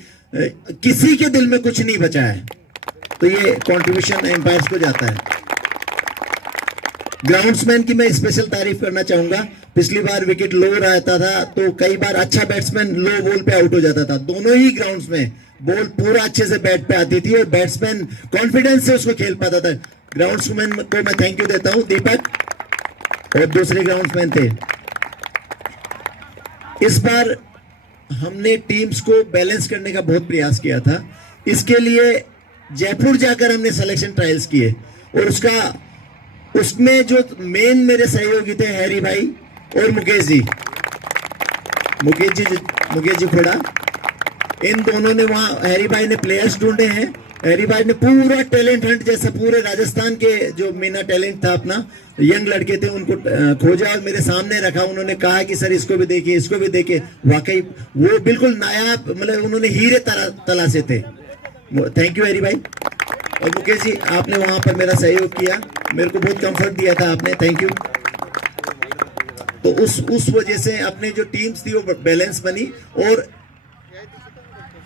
किसी के दिल में कुछ नहीं बचा है। तो ये कंट्रीब्यूशन एम्पायर्स को जाता है। ग्राउंड्समैन की मैं स्पेशल तारीफ करना चाहूंगा। पिछली बार विकेट लो रहता था तो कई बार अच्छा बैट्समैन लो बॉल पे आउट हो जाता था। दोनों ही ग्राउंड्स में बॉल पूरा अच्छे से बैट पे आती थी और बैट्समैन कॉन्फिडेंस से उसको खेल पाता था। ग्राउंड्समैन को मैं थैंक यू देता हूं, दीपक और दूसरे ग्राउंड्समैन थे। इस बार हमने टीम्स को बैलेंस करने का बहुत प्रयास किया था। इसके लिए जयपुर जाकर हमने सिलेक्शन ट्रायल्स किए और उसमें जो मेन मेरे सहयोगी थे हैरी भाई और मुकेश जी खोड़ा, इन दोनों ने वहां, हैरी भाई ने प्लेयर्स ढूंढे हैं। हैरी भाई ने पूरा टैलेंट हंट जैसा पूरे राजस्थान के जो मीना टैलेंट था अपना, यंग लड़के थे, उनको खोजा और मेरे सामने रखा। उन्होंने कहा कि सर इसको भी देखिए, इसको भी देखिए। वाकई वो बिल्कुल नायाब, मतलब उन्होंने हीरे तलाशे थे। थैंक यू हैरी भाई। और मुकेश जी, आपने वहां पर मेरा सहयोग किया, मेरे को बहुत कंफर्ट दिया था आपने, थैंक यू। तो उस वजह से अपने जो टीम्स थी वो बैलेंस बनी। और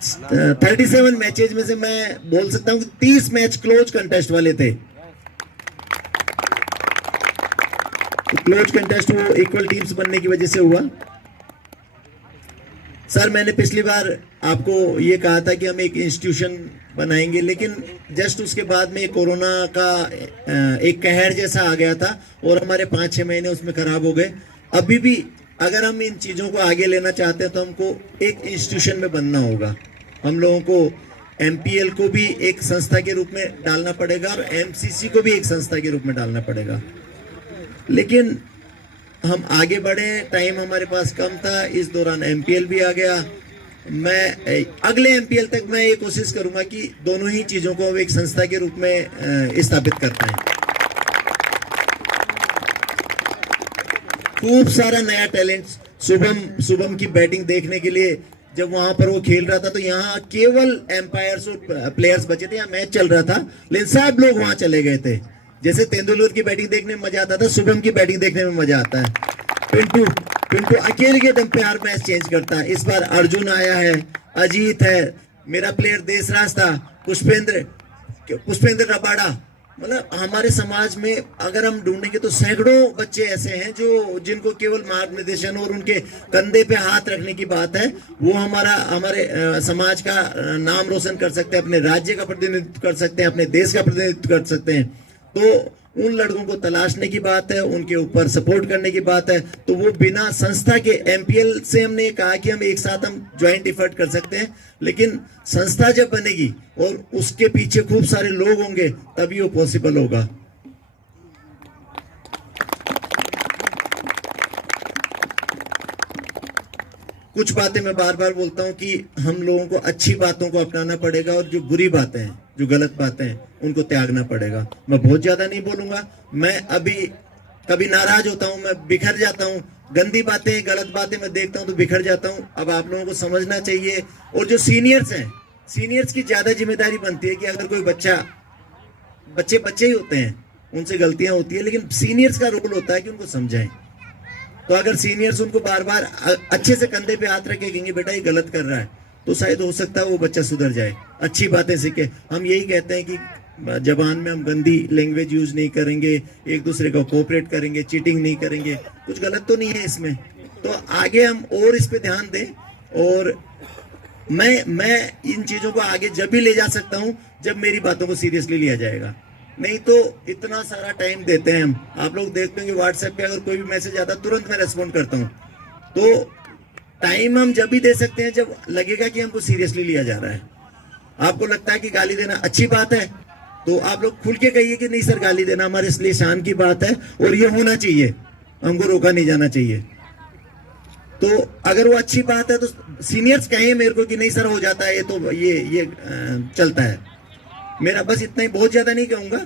37 मैचेज में से मैं बोल सकता हूं कि 30 मैच क्लोज कंटेस्ट वाले थे। क्लोज कंटेस्ट वो इक्वल टीम्स बनने की वजह से हुआ। सर मैंने पिछली बार आपको ये कहा था कि हम एक इंस्टीट्यूशन बनाएंगे, लेकिन जस्ट उसके बाद में कोरोना का एक कहर जैसा आ गया था और हमारे 5-6 महीने उसमें खराब हो गए। अभी भी अगर हम इन चीज़ों को आगे लेना चाहते हैं तो हमको एक इंस्टीट्यूशन में बनना होगा। हम लोगों को एमपीएल को भी एक संस्था के रूप में डालना पड़ेगा और एमसीसी को भी एक संस्था के रूप में डालना पड़ेगा। लेकिन हम आगे बढ़े, टाइम हमारे पास कम था, इस दौरान एमपीएल भी आ गया। मैं अगले एमपीएल तक मैं ये कोशिश करूंगा कि दोनों ही चीज़ों को एक संस्था के रूप में स्थापित करते हैं। खूब सारा नया टैलेंट, शुभम की बैटिंग देखने के लिए जब वहां पर वो खेल रहा था तो यहाँ केवल एम्पायर्स और प्लेयर्स बचे थे। यहाँ मैच चल रहा था लेकिन सब लोग वहां चले गए थे। जैसे तेंदुलकर की बैटिंग देखने में मजा आता था, शुभम की बैटिंग देखने में मजा आता है। पिंटू अकेले के दम पे हर मैच चेंज करता है। इस बार अर्जुन आया है, अजीत है, मेरा प्लेयर देसराज था, पुष्पेंद्र रबाड़ा। मतलब हमारे समाज में अगर हम ढूंढेंगे तो सैकड़ों बच्चे ऐसे हैं जिनको केवल मार्गदर्शन और उनके कंधे पे हाथ रखने की बात है, वो हमारे समाज का नाम रोशन कर सकते हैं, अपने राज्य का प्रतिनिधित्व कर सकते हैं, अपने देश का प्रतिनिधित्व कर सकते हैं। तो उन लड़कों को तलाशने की बात है, उनके ऊपर सपोर्ट करने की बात है। तो वो बिना संस्था के, एमपीएल से हमने कहा कि हम एक साथ हम ज्वाइंट एफर्ट कर सकते हैं, लेकिन संस्था जब बनेगी और उसके पीछे खूब सारे लोग होंगे तभी वो पॉसिबल होगा। कुछ बातें मैं बार बार बोलता हूं कि हम लोगों को अच्छी बातों को अपनाना पड़ेगा और जो बुरी बातें हैं, जो गलत बातें हैं, उनको त्यागना पड़ेगा। मैं बहुत ज्यादा नहीं बोलूंगा। मैं अभी कभी नाराज होता हूं, मैं बिखर जाता हूं, गंदी बातें, गलत बातें मैं देखता हूँ तो बिखर जाता हूँ। अब आप लोगों को समझना चाहिए। और जो सीनियर्स हैं, सीनियर्स की ज्यादा जिम्मेदारी बनती है कि अगर कोई बच्चे ही होते हैं, उनसे गलतियां होती है, लेकिन सीनियर्स का रोल होता है कि उनको समझाएं। तो अगर सीनियर्स उनको बार बार अच्छे से कंधे पे हाथ रखे कहेंगे बेटा ये गलत कर रहा है, तो शायद हो सकता है वो बच्चा सुधर जाए, अच्छी बातें सीखे। हम यही कहते हैं कि जबान में हम गंदी लैंग्वेज यूज नहीं करेंगे, एक दूसरे को कोऑपरेट करेंगे, चीटिंग नहीं करेंगे, कुछ गलत तो नहीं है इसमें। तो आगे हम और इस पे ध्यान दें। और मैं इन चीजों को आगे जब भी ले जा सकता हूं जब मेरी बातों को सीरियसली लिया जाएगा। नहीं तो इतना सारा टाइम देते हैं हम, आप लोग देखते हैं कि व्हाट्सएप पे अगर कोई भी मैसेज आता है तुरंत मैं रेस्पॉन्ड करता हूं। तो टाइम हम जब भी दे सकते हैं जब लगेगा कि हमको सीरियसली लिया जा रहा है। आपको लगता है कि गाली देना अच्छी बात है तो आप लोग खुल के कहिए कि नहीं सर गाली देना हमारे इसलिए शान की बात है और ये होना चाहिए, हमको रोका नहीं जाना चाहिए। तो अगर वो अच्छी बात है तो सीनियर्स कहें मेरे को कि नहीं सर हो जाता है, ये तो ये चलता है। मेरा बस इतना ही, बहुत ज्यादा नहीं कहूंगा।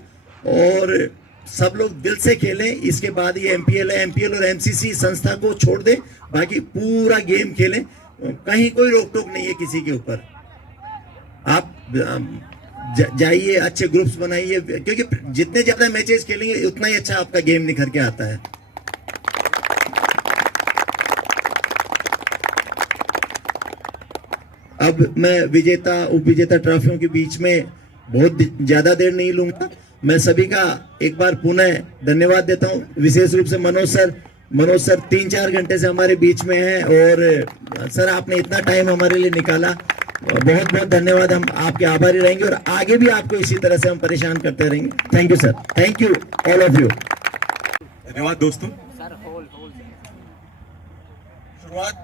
और सब लोग दिल से खेलें। इसके बाद ये एमपीएल है, एमपीएल और एमसीसी संस्था को छोड़ दें, बाकी पूरा गेम खेलें। कहीं कोई रोक टोक नहीं है किसी के ऊपर। आप जाइए, अच्छे ग्रुप्स बनाइए, क्योंकि जितने ज्यादा मैचेस खेलेंगे उतना ही अच्छा आपका गेम निखर के आता है। अब मैं विजेता उप विजेता ट्रॉफियों के बीच में बहुत ज्यादा देर नहीं लूंगा। मैं सभी का एक बार पुनः धन्यवाद देता हूं, विशेष रूप से मनोज सर 3-4 घंटे से हमारे बीच में हैं। और सर आपने इतना टाइम हमारे लिए निकाला, बहुत बहुत धन्यवाद। हम आपके आभारी रहेंगे और आगे भी आपको इसी तरह से हम परेशान करते रहेंगे। Thank you sir, thank you all of you. धन्यवाद दोस्तों। शुरुआत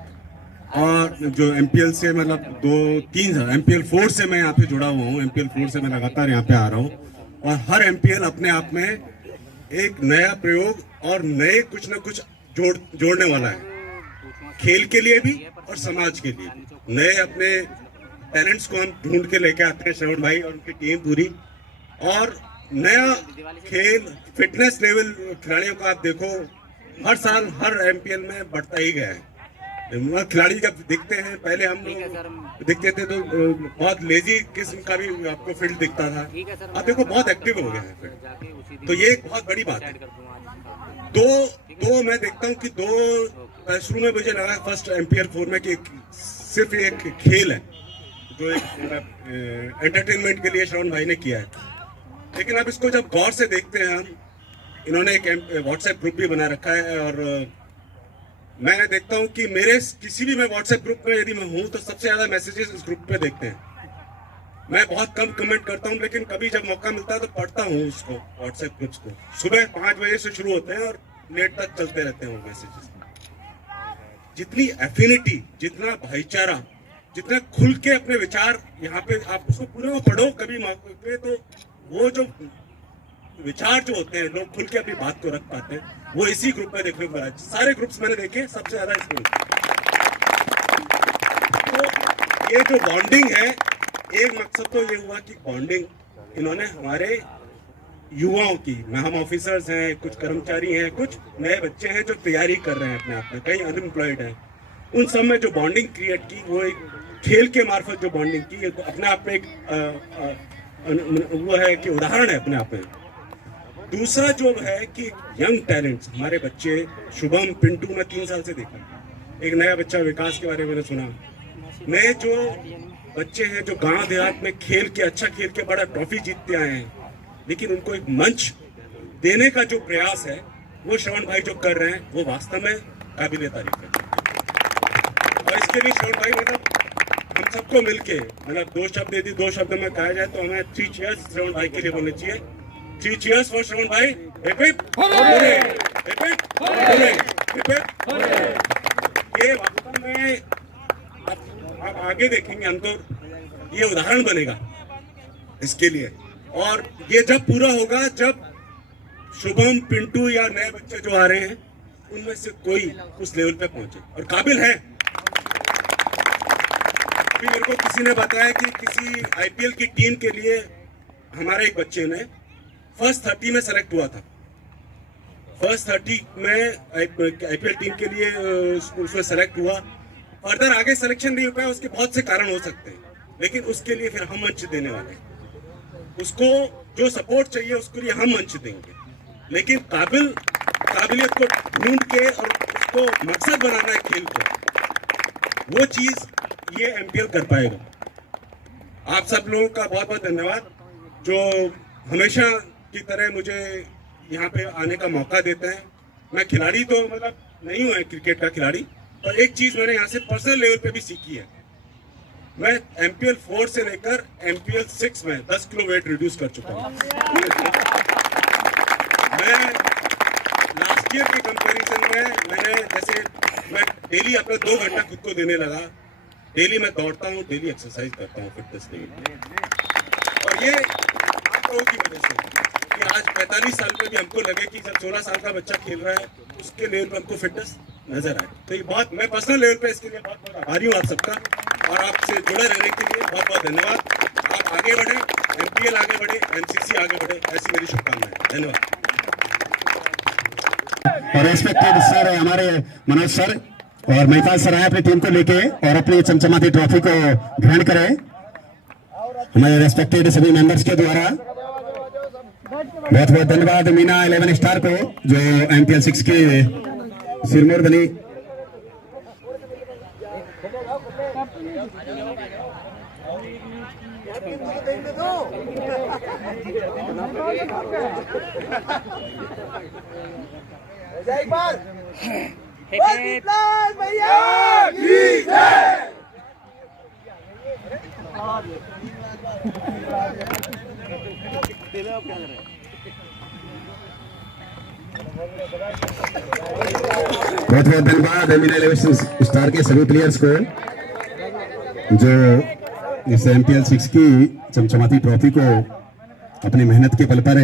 और जो एमपीएल से मतलब 2-3 एमपीएल 4 से मैं यहाँ पे जुड़ा हुआ हूँ। एमपीएल 4 से मैं लगातार यहाँ पे आ रहा हूँ और हर एमपीएल अपने आप में एक नया प्रयोग और नए कुछ ना कुछ जोड़ने वाला है, खेल के लिए भी और समाज के लिए भी। नए अपने टैलेंट्स को हम ढूंढ के लेके आते हैं, श्रवण भाई और उनकी टीम पूरी। और नया खेल फिटनेस लेवल खिलाड़ियों का आप देखो हर साल हर एमपीएल में बढ़ता ही गया है। खिलाड़ी जब दिखते हैं, पहले हम लोग दिखते थे तो बहुत लेजी किस्म का भी आपको फील्ड दिखता था, अब देखो बहुत एक्टिव हो गया है फील्ड। तो ये एक बहुत बड़ी बात है। दो मैं देखता हूँ कि शुरू में मुझे लगा फर्स्ट एमपीएल 4 में कि सिर्फ एक खेल है जो एक एंटरटेनमेंट के लिए श्रवण भाई ने किया है, लेकिन अब इसको जब गौर से देखते हैं हम, इन्होंने एक व्हाट्सएप ग्रुप भी बना रखा है। और मैं देखता हूं कि मेरे किसी भी मैं व्हाट्सएप ग्रुप में यदि मैं हूं तो सबसे ज्यादा मैसेजेस इस ग्रुप पे देखते हैं। मैं बहुत कम कमेंट करता हूं, लेकिन कभी जब मौका मिलता है तो पढ़ता हूं उसको, व्हाट्सएप ग्रुप्स को। सुबह 5 बजे से शुरू होते हैं और लेट तक चलते रहते हैं वो मैसेजेस। जितनी एफिनिटी, जितना भाईचारा, जितना खुल के अपने विचार यहाँ पे आप उसको पूरे को पढ़ो कभी मौके पे, तो वो जो विचार जो होते हैं लोग खुल के अपनी बात को रख पाते हैं, वो इसी ग्रुप में देखने को मिला। सारे ग्रुप्स मैंने देखे, सबसे ज्यादा इसमें। तो ये जो बॉन्डिंग है, एक मकसद तो ये हुआ कि बॉन्डिंग इन्होंने हमारे युवाओं की, हम ऑफिसर्स हैं, कुछ कर्मचारी हैं, कुछ नए बच्चे हैं जो तैयारी कर रहे हैं अपने आप में, कई अनएम्प्लॉयड हैं, उन सब में जो बॉन्डिंग क्रिएट की, वो एक खेल के मार्फत जो बॉन्डिंग की, अपने आप में एक वो है कि उदाहरण है अपने आप में। दूसरा जो है कि यंग टैलेंट्स, हमारे बच्चे शुभम, पिंटू, मैं 3 साल से देखा। एक नया बच्चा विकास के बारे में मैंने सुना। नए जो बच्चे हैं जो गांव देहात में खेल के, अच्छा खेल के बड़ा ट्रॉफी जीतते आए हैं, लेकिन उनको एक मंच देने का जो प्रयास है वो श्रवण भाई जो कर रहे हैं वो वास्तव में काबिल तारीफ है। और इसके लिए श्रवण भाई मतलब हम सबको मिलके, मतलब 2 शब्द यदि 2 शब्द में कहा जाए तो हमें 3 चीयर्स श्रवण भाई के लिए बोलनी चाहिए। 3 cheers for श्रवण भाई। Hip hip hurray, hip hip hurray, hip hip hurray. ये वास्तव में आप आगे देखेंगे अंतर, ये उदाहरण बनेगा इसके लिए। और ये जब पूरा होगा जब शुभम, पिंटू या नए बच्चे जो आ रहे हैं उनमें से कोई उस लेवल पे पहुंचे और काबिल है। अभी मेरे को किसी ने बताया कि किसी आईपीएल की टीम के लिए हमारे एक बच्चे ने फर्स्ट 30 में सेलेक्ट हुआ था। फर्स्ट 30 में आईपीएल टीम के लिए उसमें सेलेक्ट हुआ। फर्दर आगे सिलेक्शन नहीं हो पाया, उसके बहुत से कारण हो सकते हैं, लेकिन उसके लिए फिर हम मंच देने वाले हैं। उसको जो सपोर्ट चाहिए उसके लिए हम मंच देंगे, लेकिन काबिलियत को ढूंढ के और उसको मकसद बनाना है खेल को, वो चीज ये एमपीएल कर पाएगा। आप सब लोगों का बहुत बहुत धन्यवाद जो हमेशा की तरह मुझे यहाँ पे आने का मौका देते हैं। मैं खिलाड़ी तो मतलब नहीं हूँ क्रिकेट का खिलाड़ी, पर एक चीज मैंने यहाँ से पर्सनल लेवल पे भी सीखी है। मैं एमपीएल 4 से लेकर एमपीएल 6 में 10 किलो वेट रिड्यूस कर चुका हूँ। मैं लास्ट ईयर के कंपैरिजन में मैं डेली अपना 2 घंटा खुद को देने लगा। डेली मैं दौड़ता हूँ, डेली एक्सरसाइज करता हूँ फिटनेस के लिए, और ये आप लोगों की वजह से कि आज 45 साल में भी हमको लगे कि जब 16 साल का बच्चा खेल रहा है उसके लेवल पर हमको फिटनेस नजर आए। तो ये बहुत मैं पर्सनल लेवल पे इसके लिए बहुत बहुत आभारी हूँ आप सबका, और आपसे जुड़े रहने के लिए बहुत बहुत धन्यवाद। आप आगे बढ़े, एमपीएल आगे बढ़े, एमसीसी आगे बढ़े, ऐसी मेरी शुभकामनाएं। धन्यवाद। और रेस्पेक्टेड सर हमारे मनोज सर और महिपाल सर आए अपनी टीम को लेके और अपनी चमचमाती ट्रॉफी को ग्रहण करें। हमारे रेस्पेक्टेड सभी मेंबर्स के द्वारा बहुत बहुत धन्यवाद मीना 11 स्टार को जो एमपीएल 6 के सिरमौर बनी। एक बार भैया की जय। बहुत बहुत धन्यवाद मीना 11 स्टार के सभी प्लेयर्स को जो इस एमपीएल 6 की चमचमाती ट्रॉफी को अपनी मेहनत के बल पर